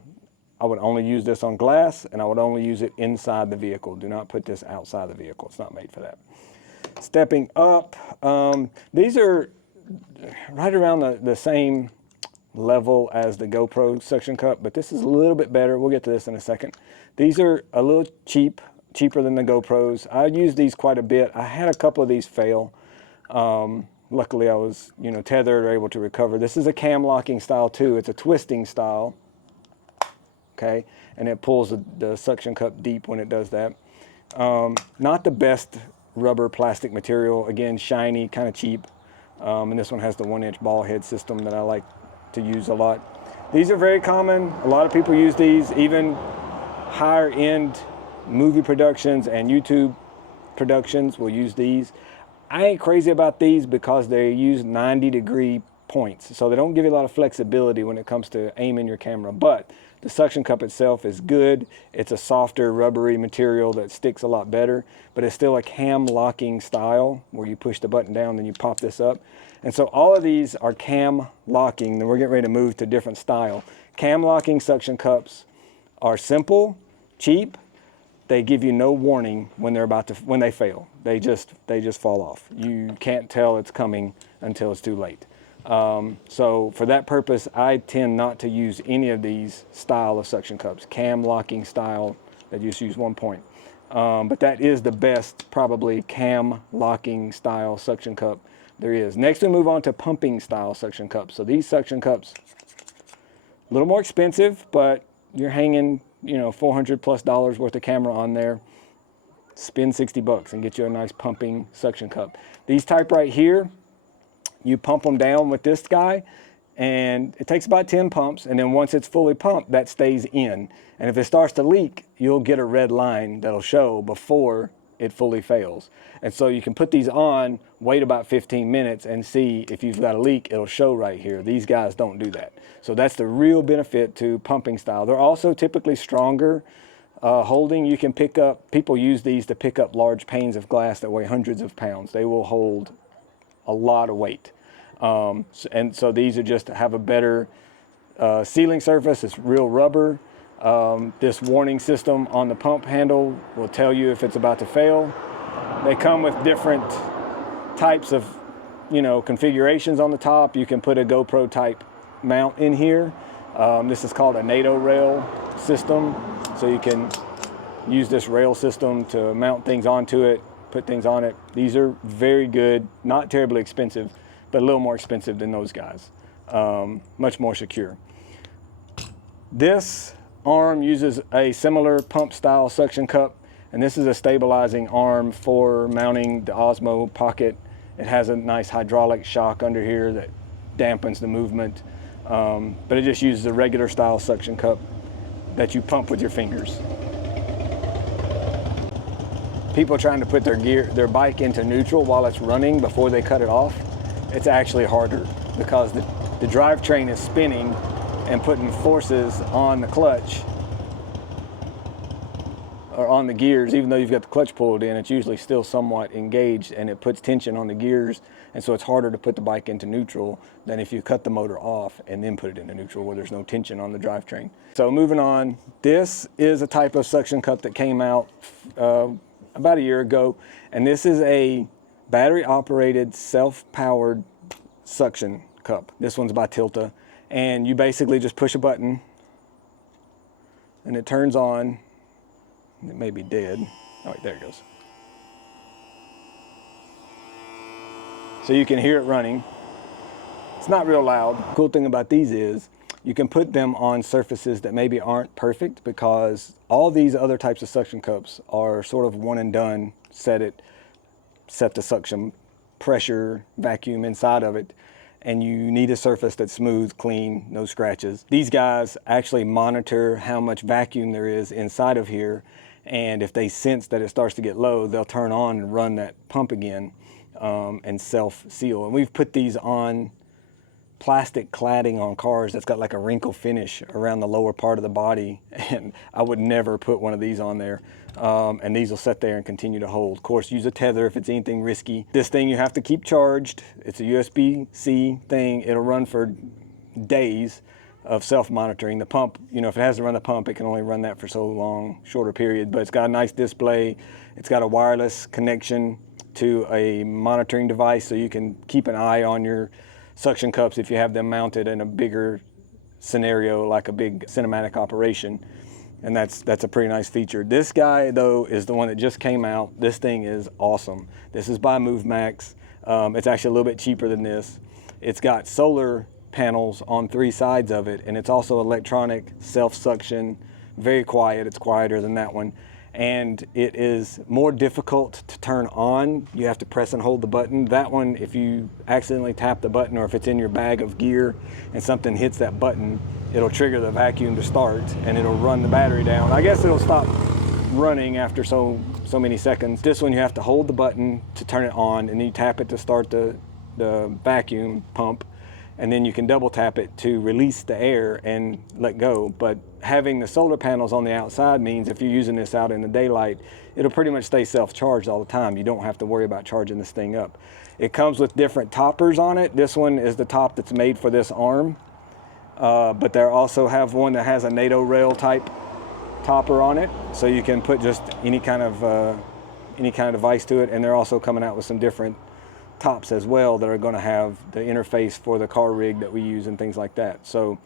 I would only use this on glass and I would only use it inside the vehicle. Do not put this outside the vehicle. It's not made for that. Stepping up, these are right around the same level as the GoPro suction cup, but this is a little bit better. We'll get to this in a second. These are a little cheaper than the GoPros. I use these quite a bit. I had a couple of these fail. Luckily I was, tethered or able to recover. This is a cam locking style too. It's a twisting style, okay? And it pulls the suction cup deep when it does that. Not the best rubber plastic material. Again, shiny, kind of cheap. And this one has the 1-inch ball head system that I like to use a lot. These are very common. A lot of people use these, even higher end movie productions and YouTube productions will use these. I ain't crazy about these because they use 90-degree points, so they don't give you a lot of flexibility when it comes to aiming your camera, but the suction cup itself is good. It's a softer rubbery material that sticks a lot better, but it's still a cam locking style where you push the button down and you pop this up. And so all of these are cam locking, and we're getting ready to move to different style. Cam locking suction cups are simple, cheap. They give you no warning when when they fail. They just fall off. You can't tell it's coming until it's too late. So for that purpose, I tend not to use any of these style of suction cups. Cam locking style, that just use 1 point. But that is the best, probably, cam locking style suction cup there is. Next we move on to pumping style suction cups. So these suction cups, a little more expensive, but you're hanging, $400+ worth of camera on there. Spend $60 and get you a nice pumping suction cup. These type right here, you pump them down with this guy, and it takes about 10 pumps, and then once it's fully pumped, that stays in. And if it starts to leak, you'll get a red line that'll show before it fully fails. And so you can put these on, wait about 15 minutes, and see if you've got a leak, it'll show right here. These guys don't do that. So that's the real benefit to pumping style. They're also typically stronger holding. You can pick up, people use these to pick up large panes of glass that weigh hundreds of pounds. They will hold a lot of weight. And so these are just to have a better sealing surface. It's real rubber. This warning system on the pump handle will tell you if it's about to fail. They come with different types of, configurations on the top. You can put a GoPro type mount in here. This is called a NATO rail system. So you can use this rail system to mount things onto it, put things on it. These are very good, not terribly expensive, but a little more expensive than those guys. Much more secure. This arm uses a similar pump style suction cup, and this is a stabilizing arm for mounting the Osmo Pocket. It has a nice hydraulic shock under here that dampens the movement, but it just uses a regular style suction cup that you pump with your fingers. People trying to put their bike into neutral while it's running before they cut it off, it's actually harder because the drivetrain is spinning and putting forces on the clutch or on the gears. Even though you've got the clutch pulled in, it's usually still somewhat engaged, and it puts tension on the gears, and so it's harder to put the bike into neutral than if you cut the motor off and then put it into neutral where there's no tension on the drivetrain. So moving on, this is a type of suction cup that came out about a year ago, and this is a battery operated self-powered suction cup. This one's by Tilta, and you basically just push a button and it turns on. It may be dead. Oh, wait, there it goes. So you can hear it running. It's not real loud. The cool thing about these is you can put them on surfaces that maybe aren't perfect, because all these other types of suction cups are sort of one and done. Set the suction pressure, vacuum inside of it, and you need a surface that's smooth, clean, no scratches. These guys actually monitor how much vacuum there is inside of here, and if they sense that it starts to get low, they'll turn on and run that pump again and self-seal. And we've put these on plastic cladding on cars that's got like a wrinkle finish around the lower part of the body, and I would never put one of these on there. And these will sit there and continue to hold. Of course, use a tether if it's anything risky. This thing you have to keep charged. It's a USB-C thing. It'll run for days of self-monitoring. The pump, you know, if it has to run the pump, it can only run that for so long, shorter period, but it's got a nice display. It's got a wireless connection to a monitoring device, so you can keep an eye on your suction cups if you have them mounted in a bigger scenario, like a big cinematic operation. And that's a pretty nice feature. This guy, though, is the one that just came out. This thing is awesome. This is by Movmax. It's actually a little bit cheaper than this. It's got solar panels on 3 sides of it, and it's also electronic self-suction, very quiet. It's quieter than that one. And it is more difficult to turn on. You have to press and hold the button. That one, if you accidentally tap the button, or if it's in your bag of gear and something hits that button, it'll trigger the vacuum to start and it'll run the battery down. I guess it'll stop running after so many seconds. This one, you have to hold the button to turn it on, and then you tap it to start the vacuum pump, and then you can double tap it to release the air and let go. But having the solar panels on the outside means if you're using this out in the daylight, it'll pretty much stay self-charged all the time. You don't have to worry about charging this thing up. It comes with different toppers on it. This one is the top that's made for this arm, but they also have one that has a NATO rail type topper on it, so you can put just any kind of device to it. And they're also coming out with some different tops as well that are going to have the interface for the car rig that we use and things like that. So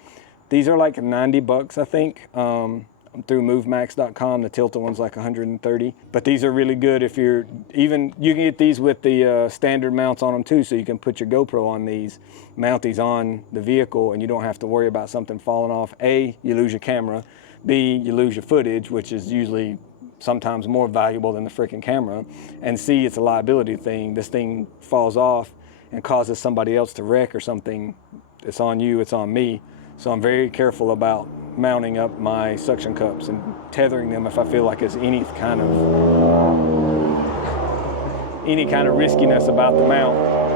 these are like $90, I think, through movmax.com. The Tilta one's like 130, but these are really good if you can get these with the standard mounts on them too, so you can put your GoPro on these, mount these on the vehicle, and you don't have to worry about something falling off. A, you lose your camera. B, you lose your footage, which is usually sometimes more valuable than the freaking camera. And C, it's a liability thing. This thing falls off and causes somebody else to wreck or something. It's on you, it's on me. So I'm very careful about mounting up my suction cups and tethering them if I feel like there's any kind of riskiness about the mount.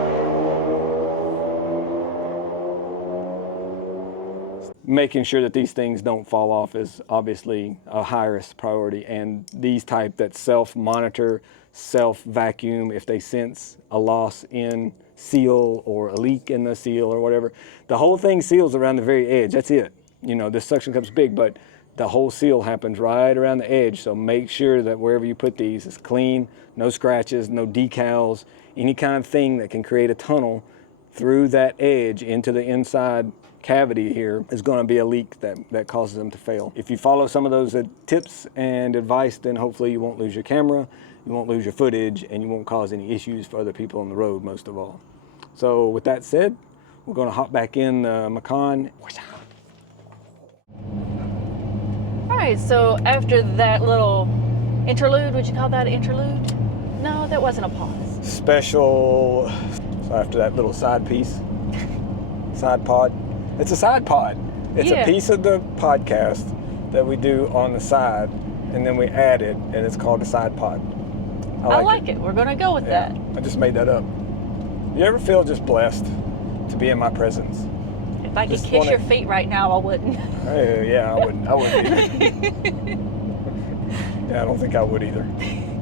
Making sure that these things don't fall off is obviously a highest priority, and these type that self-monitor, self-vacuum if they sense a loss in seal or a leak in the seal or whatever. The whole thing seals around the very edge. That's it. You know, this suction cup's big, but the whole seal happens right around the edge. So make sure that wherever you put these is clean, no scratches, no decals, any kind of thing that can create a tunnel through that edge into the inside cavity here is going to be a leak that causes them to fail. If you follow some of those tips and advice, then hopefully you won't lose your camera, you won't lose your footage, and you won't cause any issues for other people on the road, most of all. So with that said, we're going to hop back in the Macan. All right, so after that little interlude, would you call that an interlude? No, that wasn't a pause. Special, so after that little side piece, side pod. It's a side pod. It's a piece of the podcast that we do on the side, and then we add it, and it's called a side pod. I like it. We're going to go with that. I just made that up. You ever feel just blessed to be in my presence? If I could kiss your feet right now, I wouldn't. Yeah, I wouldn't either. Yeah, I don't think I would either.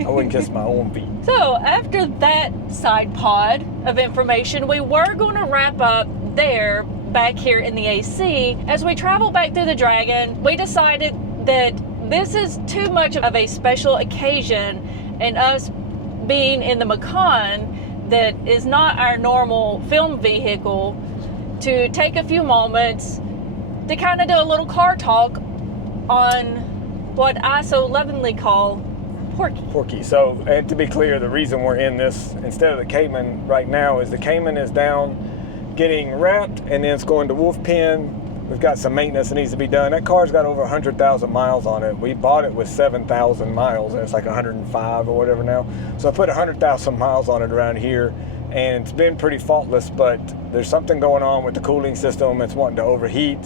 I wouldn't kiss my own feet. So after that side pod of information, we were going to wrap up there back here in the AC. As we travel back through the Dragon, we decided that this is too much of a special occasion, and us being in the Macan that is not our normal film vehicle, to take a few moments to kind of do a little car talk on what I so lovingly call Porky. So, and to be clear, the reason we're in this instead of the Cayman right now is the Cayman is down getting wrapped, and then it's going to Wolfpen. We've got some maintenance that needs to be done. That car's got over 100,000 miles on it. We bought it with 7,000 miles, and it's like 105 or whatever now. So I put 100,000 miles on it around here, and it's been pretty faultless, but there's something going on with the cooling system. It's wanting to overheat.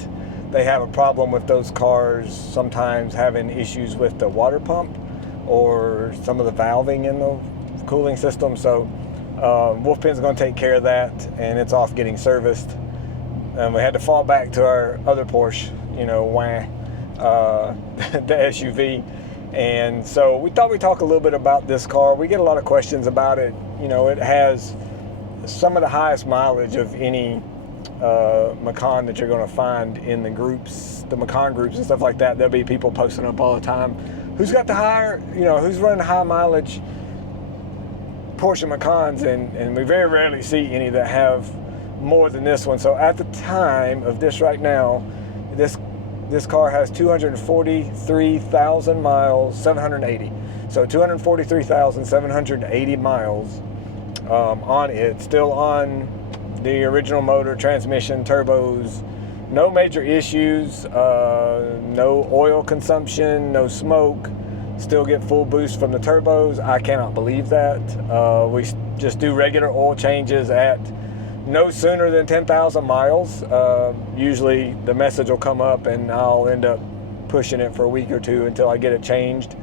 They have a problem with those cars sometimes having issues with the water pump or some of the valving in the cooling system. So Wolfpen's going to take care of that, and it's off getting serviced. And we had to fall back to our other Porsche, the SUV. And so we thought we'd talk a little bit about this car. We get a lot of questions about it. It has some of the highest mileage of any Macan that you're going to find in the groups, the Macan groups and stuff like that. There'll be people posting up all the time. Who's got the higher, who's running high mileage Porsche Macans, and we very rarely see any that have more than this one. So at the time of this right now, this car has 243,000 miles, 780. So 243,780 miles on it, still on the original motor, transmission, turbos, no major issues, no oil consumption, no smoke, still get full boost from the turbos. I cannot believe that. We just do regular oil changes at no sooner than 10,000 miles. Usually the message will come up and I'll end up pushing it for a week or two until I get it changed.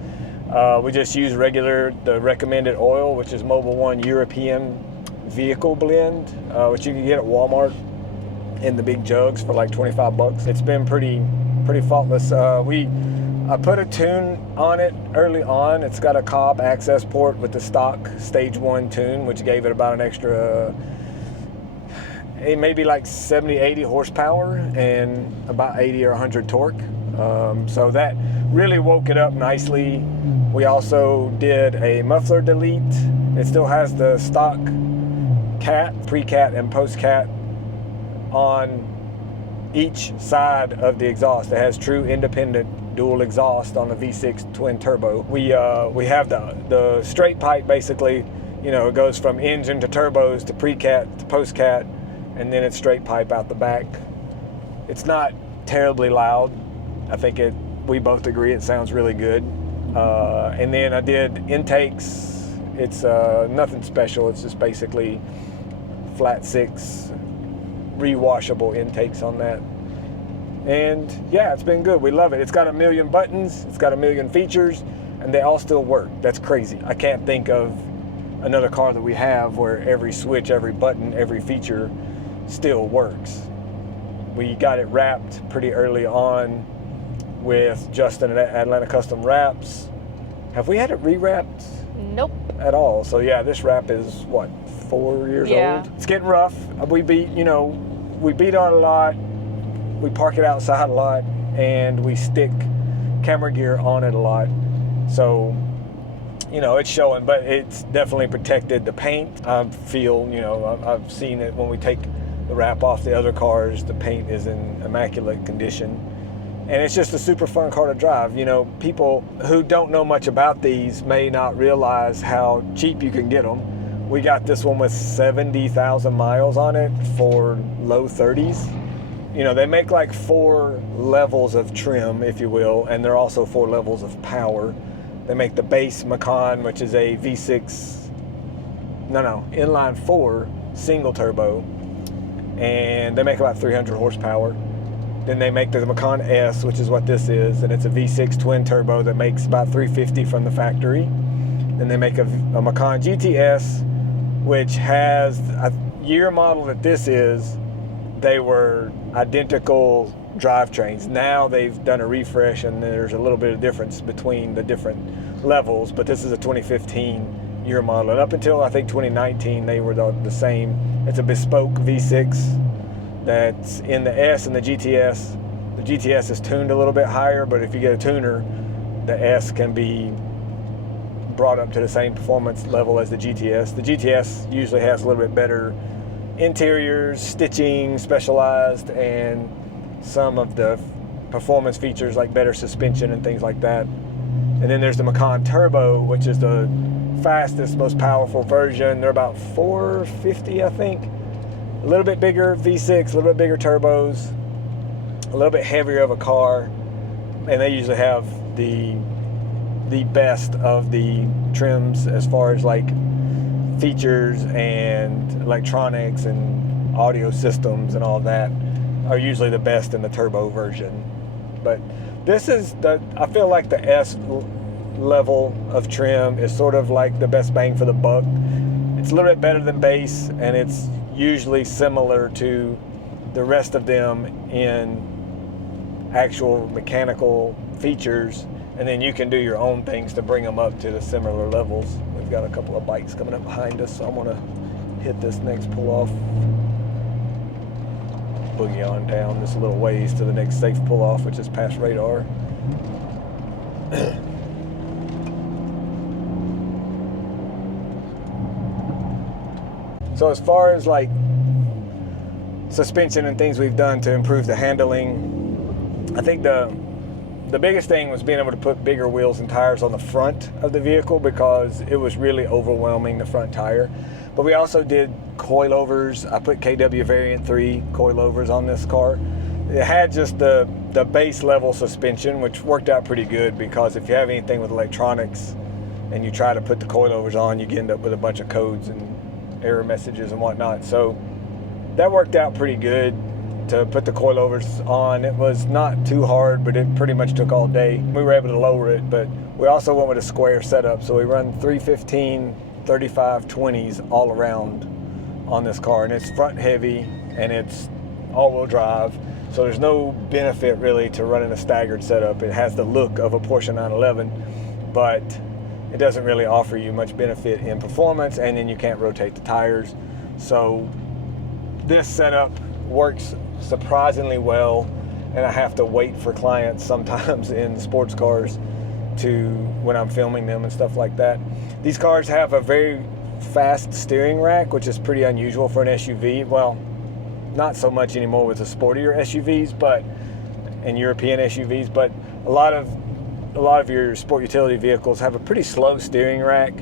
We just use the recommended oil, which is Mobil 1 European vehicle blend, which you can get at Walmart in the big jugs for like 25 bucks. It's been pretty faultless. I put a tune on it early on. It's got a Cobb access port with the stock stage 1 tune, which gave it about an extra maybe like 70-80 horsepower and about 80 or 100 torque. So that really woke it up nicely. We also did a muffler delete. It still has the stock cat, pre-cat and post-cat on each side of the exhaust. It has true independent dual exhaust on the V6 twin turbo. We have the straight pipe, basically. It goes from engine to turbos to pre-cat to post-cat, and then it's straight pipe out the back. It's not terribly loud. I think we both agree it sounds really good. And then I did intakes. It's nothing special. It's just basically flat 6 rewashable intakes on that. And yeah, it's been good. We love it. It's got 1 million buttons. It's got 1 million features, and they all still work. That's crazy. I can't think of another car that we have where every switch, every button, every feature still works. We got it wrapped pretty early on with Justin at Atlanta Custom Wraps. Have we had it rewrapped? Nope. At all. So yeah, this wrap is what, 4 years old? It's getting rough. We beat on a lot. We park it outside a lot, and we stick camera gear on it a lot. So, it's showing, but it's definitely protected. The paint, I feel, I've seen it when we take the wrap off the other cars, the paint is in immaculate condition. And it's just a super fun car to drive. People who don't know much about these may not realize how cheap you can get them. We got this one with 70,000 miles on it for low 30s. They make like 4 levels of trim, if you will, and they're also 4 levels of power. They make the base Macan, which is a V6, inline 4 single turbo, and they make about 300 horsepower. Then they make the Macan S, which is what this is, and it's a V6 twin turbo that makes about 350 from the factory. Then they make a Macan GTS, which has a year model that this is they were identical drivetrains. Now they've done a refresh and there's a little bit of difference between the different levels, but this is a 2015 year model. And up until I think 2019, they were the same. It's a bespoke V6 that's in the S and the GTS. The GTS is tuned a little bit higher, but if you get a tuner, the S can be brought up to the same performance level as the GTS. The GTS usually has a little bit better interiors, stitching, specialized, and some of the performance features like better suspension and things like that. And then there's the Macan Turbo, which is the fastest, most powerful version. They're about 450, I think. A little bit bigger V6, a little bit bigger turbos, a little bit heavier of a car, and they usually have the best of the trims as far as like features and electronics and audio systems and all that are usually the best in the turbo version. But this is I feel like the S level of trim is sort of like the best bang for the buck. It's a little bit better than base, and it's usually similar to the rest of them in actual mechanical features, and then you can do your own things to bring them up to the similar levels. We've got a couple of bikes coming up behind us, so I'm gonna hit this next pull off, boogie on down this little ways to the next safe pull off, which is past radar. So as far as like suspension and things we've done to improve the handling, I think the biggest thing was being able to put bigger wheels and tires on the front of the vehicle, because it was really overwhelming, the front tire. But we also did coilovers. I put KW Variant 3 coilovers on this car. It had just the base level suspension, which worked out pretty good, because if you have anything with electronics and you try to put the coilovers on, you end up with a bunch of codes and error messages and whatnot. So that worked out pretty good to put the coilovers on. It was not too hard, but it pretty much took all day. We were able to lower it, but we also went with a square setup. So we run 315, 35, 20s all around on this car, and it's front heavy and it's all-wheel drive. So there's no benefit really to running a staggered setup. It has the look of a Porsche 911, but it doesn't really offer you much benefit in performance, and then you can't rotate the tires. So this setup works surprisingly well, and I have to wait for clients sometimes in sports cars when I'm filming them and stuff like that. These cars have a very fast steering rack, which is pretty unusual for an SUV. Well, not so much anymore with the sportier SUVs, but and European SUVs, but a lot of your sport utility vehicles have a pretty slow steering rack,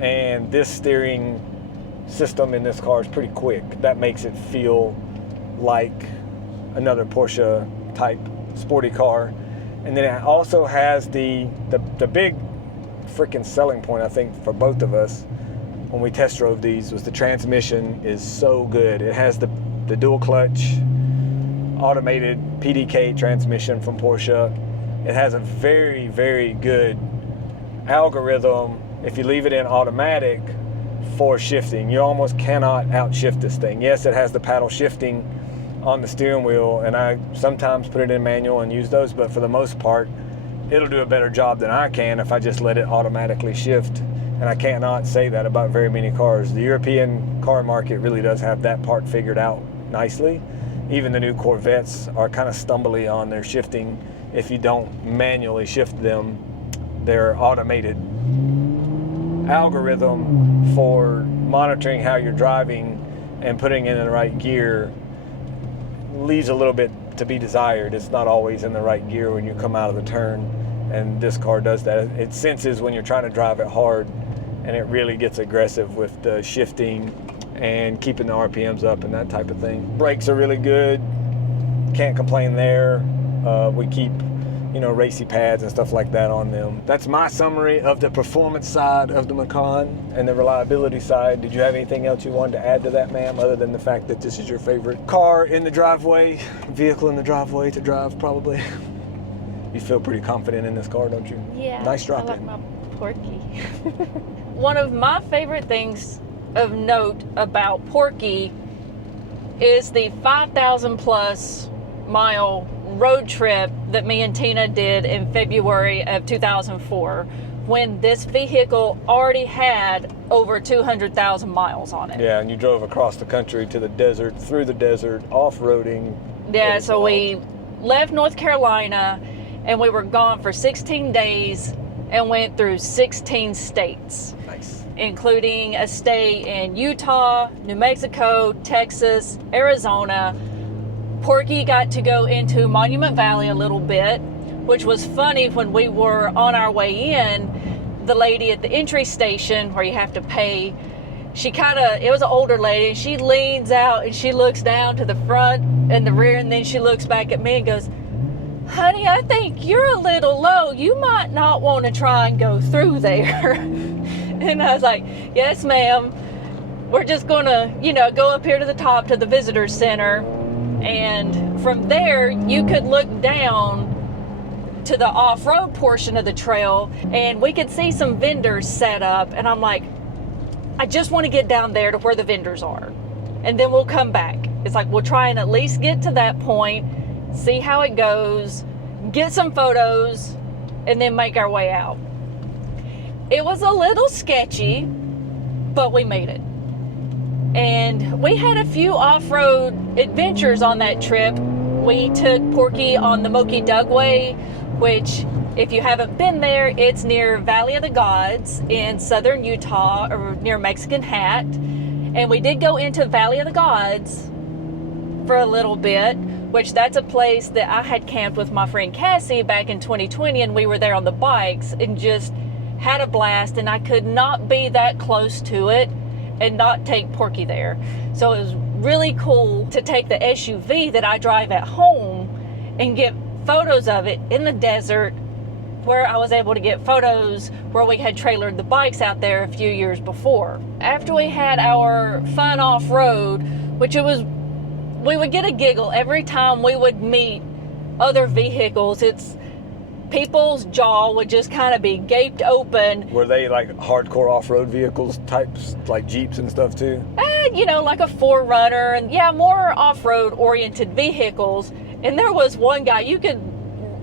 and this steering system in this car is pretty quick. That makes it feel like another Porsche type sporty car. And then it also has the big freaking selling point, I think, for both of us when we test drove these, was the transmission is so good. It has the dual clutch automated PDK transmission from Porsche. It has a very, very good algorithm if you leave it in automatic for shifting. You almost cannot outshift this thing. Yes, it has the paddle shifting on the steering wheel, and I sometimes put it in manual and use those, but for the most part, it'll do a better job than I can if I just let it automatically shift. And I cannot say that about very many cars. The European car market really does have that part figured out nicely. Even the new Corvettes are kind of stumbly on their shifting. If you don't manually shift them, their automated algorithm for monitoring how you're driving and putting it in the right gear leaves a little bit to be desired. It's not always in the right gear when you come out of the turn, and this car does that. It senses when you're trying to drive it hard, and it really gets aggressive with the shifting and keeping the RPMs up and that type of thing. Brakes are really good. Can't complain there. We keep, racy pads and stuff like that on them. That's my summary of the performance side of the Macan and the reliability side. Did you have anything else you wanted to add to that, ma'am, other than the fact that this is your favorite car in the driveway, vehicle in the driveway to drive, probably? You feel pretty confident in this car, don't you? Yeah. Nice drop I in. like my Porky. One of my favorite things of note about Porky is the 5,000 plus mile road trip that me and Tina did in February of 2004, when this vehicle already had over 200,000 miles on it. Yeah, and you drove across the country to the desert, through the desert, off-roading. Yeah, so we left North Carolina and we were gone for 16 days and went through 16 states. Nice. Including a stay in Utah, New Mexico, Texas, Arizona. Porky got to go into Monument Valley a little bit, which was funny. When we were on our way in, the lady at the entry station where you have to pay, it was an older lady, and she leans out and she looks down to the front and the rear, and then she looks back at me and goes, "Honey, I think you're a little low. You might not want to try and go through there." And I was like, "Yes, ma'am. We're just going to, go up here to the top to the visitor center." And from there, you could look down to the off-road portion of the trail, and we could see some vendors set up. And I'm like, I just want to get down there to where the vendors are, and then we'll come back. It's like, we'll try and at least get to that point, see how it goes, get some photos, and then make our way out. It was a little sketchy, but we made it. And we had a few off-road adventures on that trip. We took Porky on the Moki Dugway, which, if you haven't been there, it's near Valley of the Gods in southern Utah, or near Mexican Hat. And we did go into Valley of the Gods for a little bit, which that's a place that I had camped with my friend Cassie back in 2020, and we were there on the bikes and just had a blast, and I could not be that close to it and not take Porky there. So it was really cool to take the SUV that I drive at home and get photos of it in the desert, where I was able to get photos where we had trailered the bikes out there a few years before. After we had our fun off-road, we would get a giggle every time we would meet other vehicles. People's jaw would just kind of be gaped open. Were they like hardcore off-road vehicles types, like Jeeps and stuff too? Like a 4Runner, and yeah, more off-road oriented vehicles. And there was one guy, you could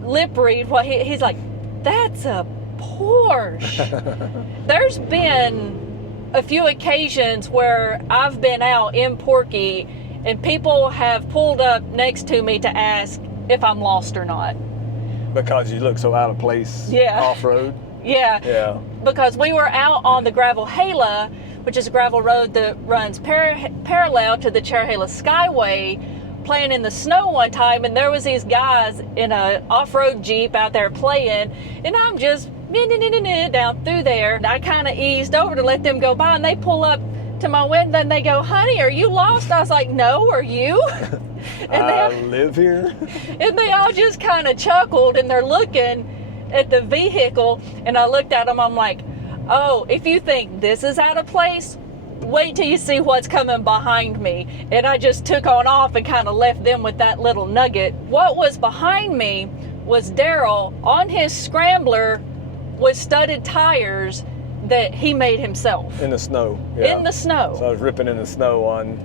lip read what he's like, "That's a Porsche." There's been a few occasions where I've been out in Porky and people have pulled up next to me to ask if I'm lost or not. Because you look so out of place. Yeah. Off-road. Yeah. Because we were out on the Gravel Hala, which is a gravel road that runs parallel to the Cherahela Skyway, playing in the snow one time, and there was these guys in a off-road Jeep out there playing, and I'm just down through there. And I kind of eased over to let them go by, and they pull up to my window and they go, "Honey, are you lost?" I was like, "No, are you?" And I live here. And they all just kind of chuckled, and they're looking at the vehicle, and I looked at them, I'm like, "Oh, if you think this is out of place, wait till you see what's coming behind me." And I just took on off and kind of left them with that little nugget. What was behind me was Daryl on his Scrambler with studded tires that he made himself. In the snow. Yeah. In the snow. So I was ripping in the snow on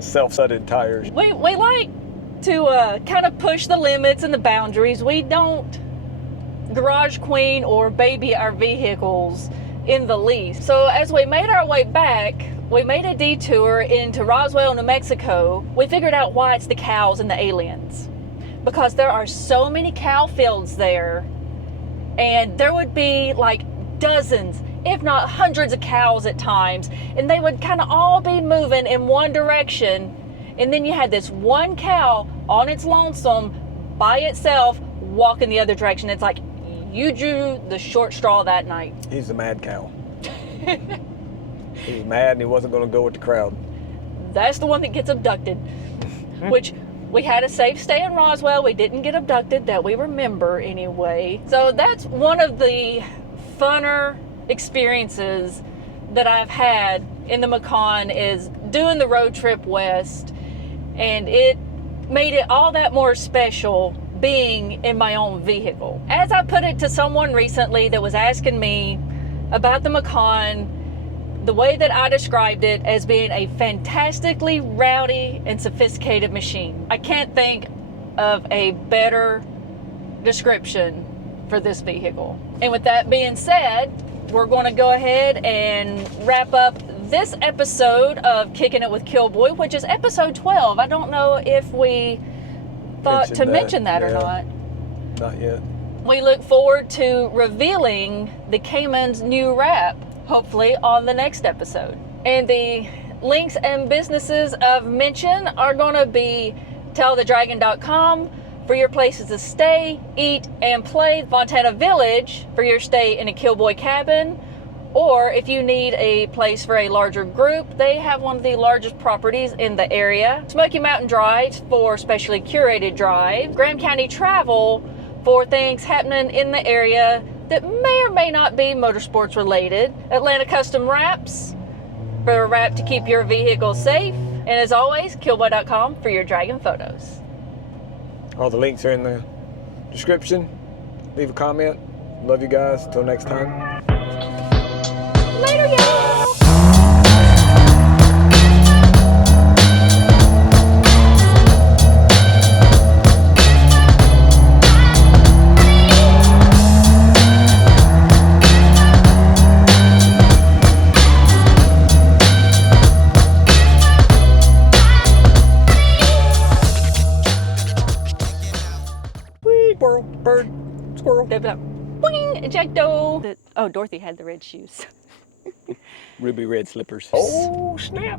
self-studded tires. We like to kind of push the limits and the boundaries. We don't garage queen or baby our vehicles in the least. So as we made our way back, we made a detour into Roswell, New Mexico. We figured out why it's the cows and the aliens. Because there are so many cow fields there, and there would be like dozens, if not hundreds of cows at times, and they would kind of all be moving in one direction, and then you had this one cow on its lonesome by itself walking the other direction. It's like you drew the short straw that night. He's a mad cow. He was mad and he wasn't going to go with the crowd. That's the one that gets abducted. Which, we had a safe stay in Roswell. We didn't get abducted that we remember anyway. So that's one of the funner experiences that I've had in the Macan, is doing the road trip west, and it made it all that more special being in my own vehicle. As I put it to someone recently that was asking me about the Macan, the way that I described it as being a fantastically rowdy and sophisticated machine. I can't think of a better description for this vehicle. And with that being said, we're going to go ahead and wrap up this episode of Kicking It with Killboy, which is episode 12. I don't know if we thought to mention that or not. Not yet. We look forward to revealing the Cayman's new wrap, hopefully on the next episode. And the links and businesses of mention are going to be tellthedragon.com for your places to stay, eat, and play, Fontana Village for your stay in a Killboy cabin, or if you need a place for a larger group, they have one of the largest properties in the area. Smoky Mountain Drives for specially curated drives. Graham County Travel for things happening in the area that may or may not be motorsports related. Atlanta Custom Wraps for a wrap to keep your vehicle safe. And as always, Killboy.com for your dragon photos. All the links are in the description. Leave a comment. Love you guys. Till next time. Later, y'all. Squirrel, bird, squirrel. Boing, ejecto. Oh, Dorothy had the red shoes. Ruby red slippers. Oh, snap.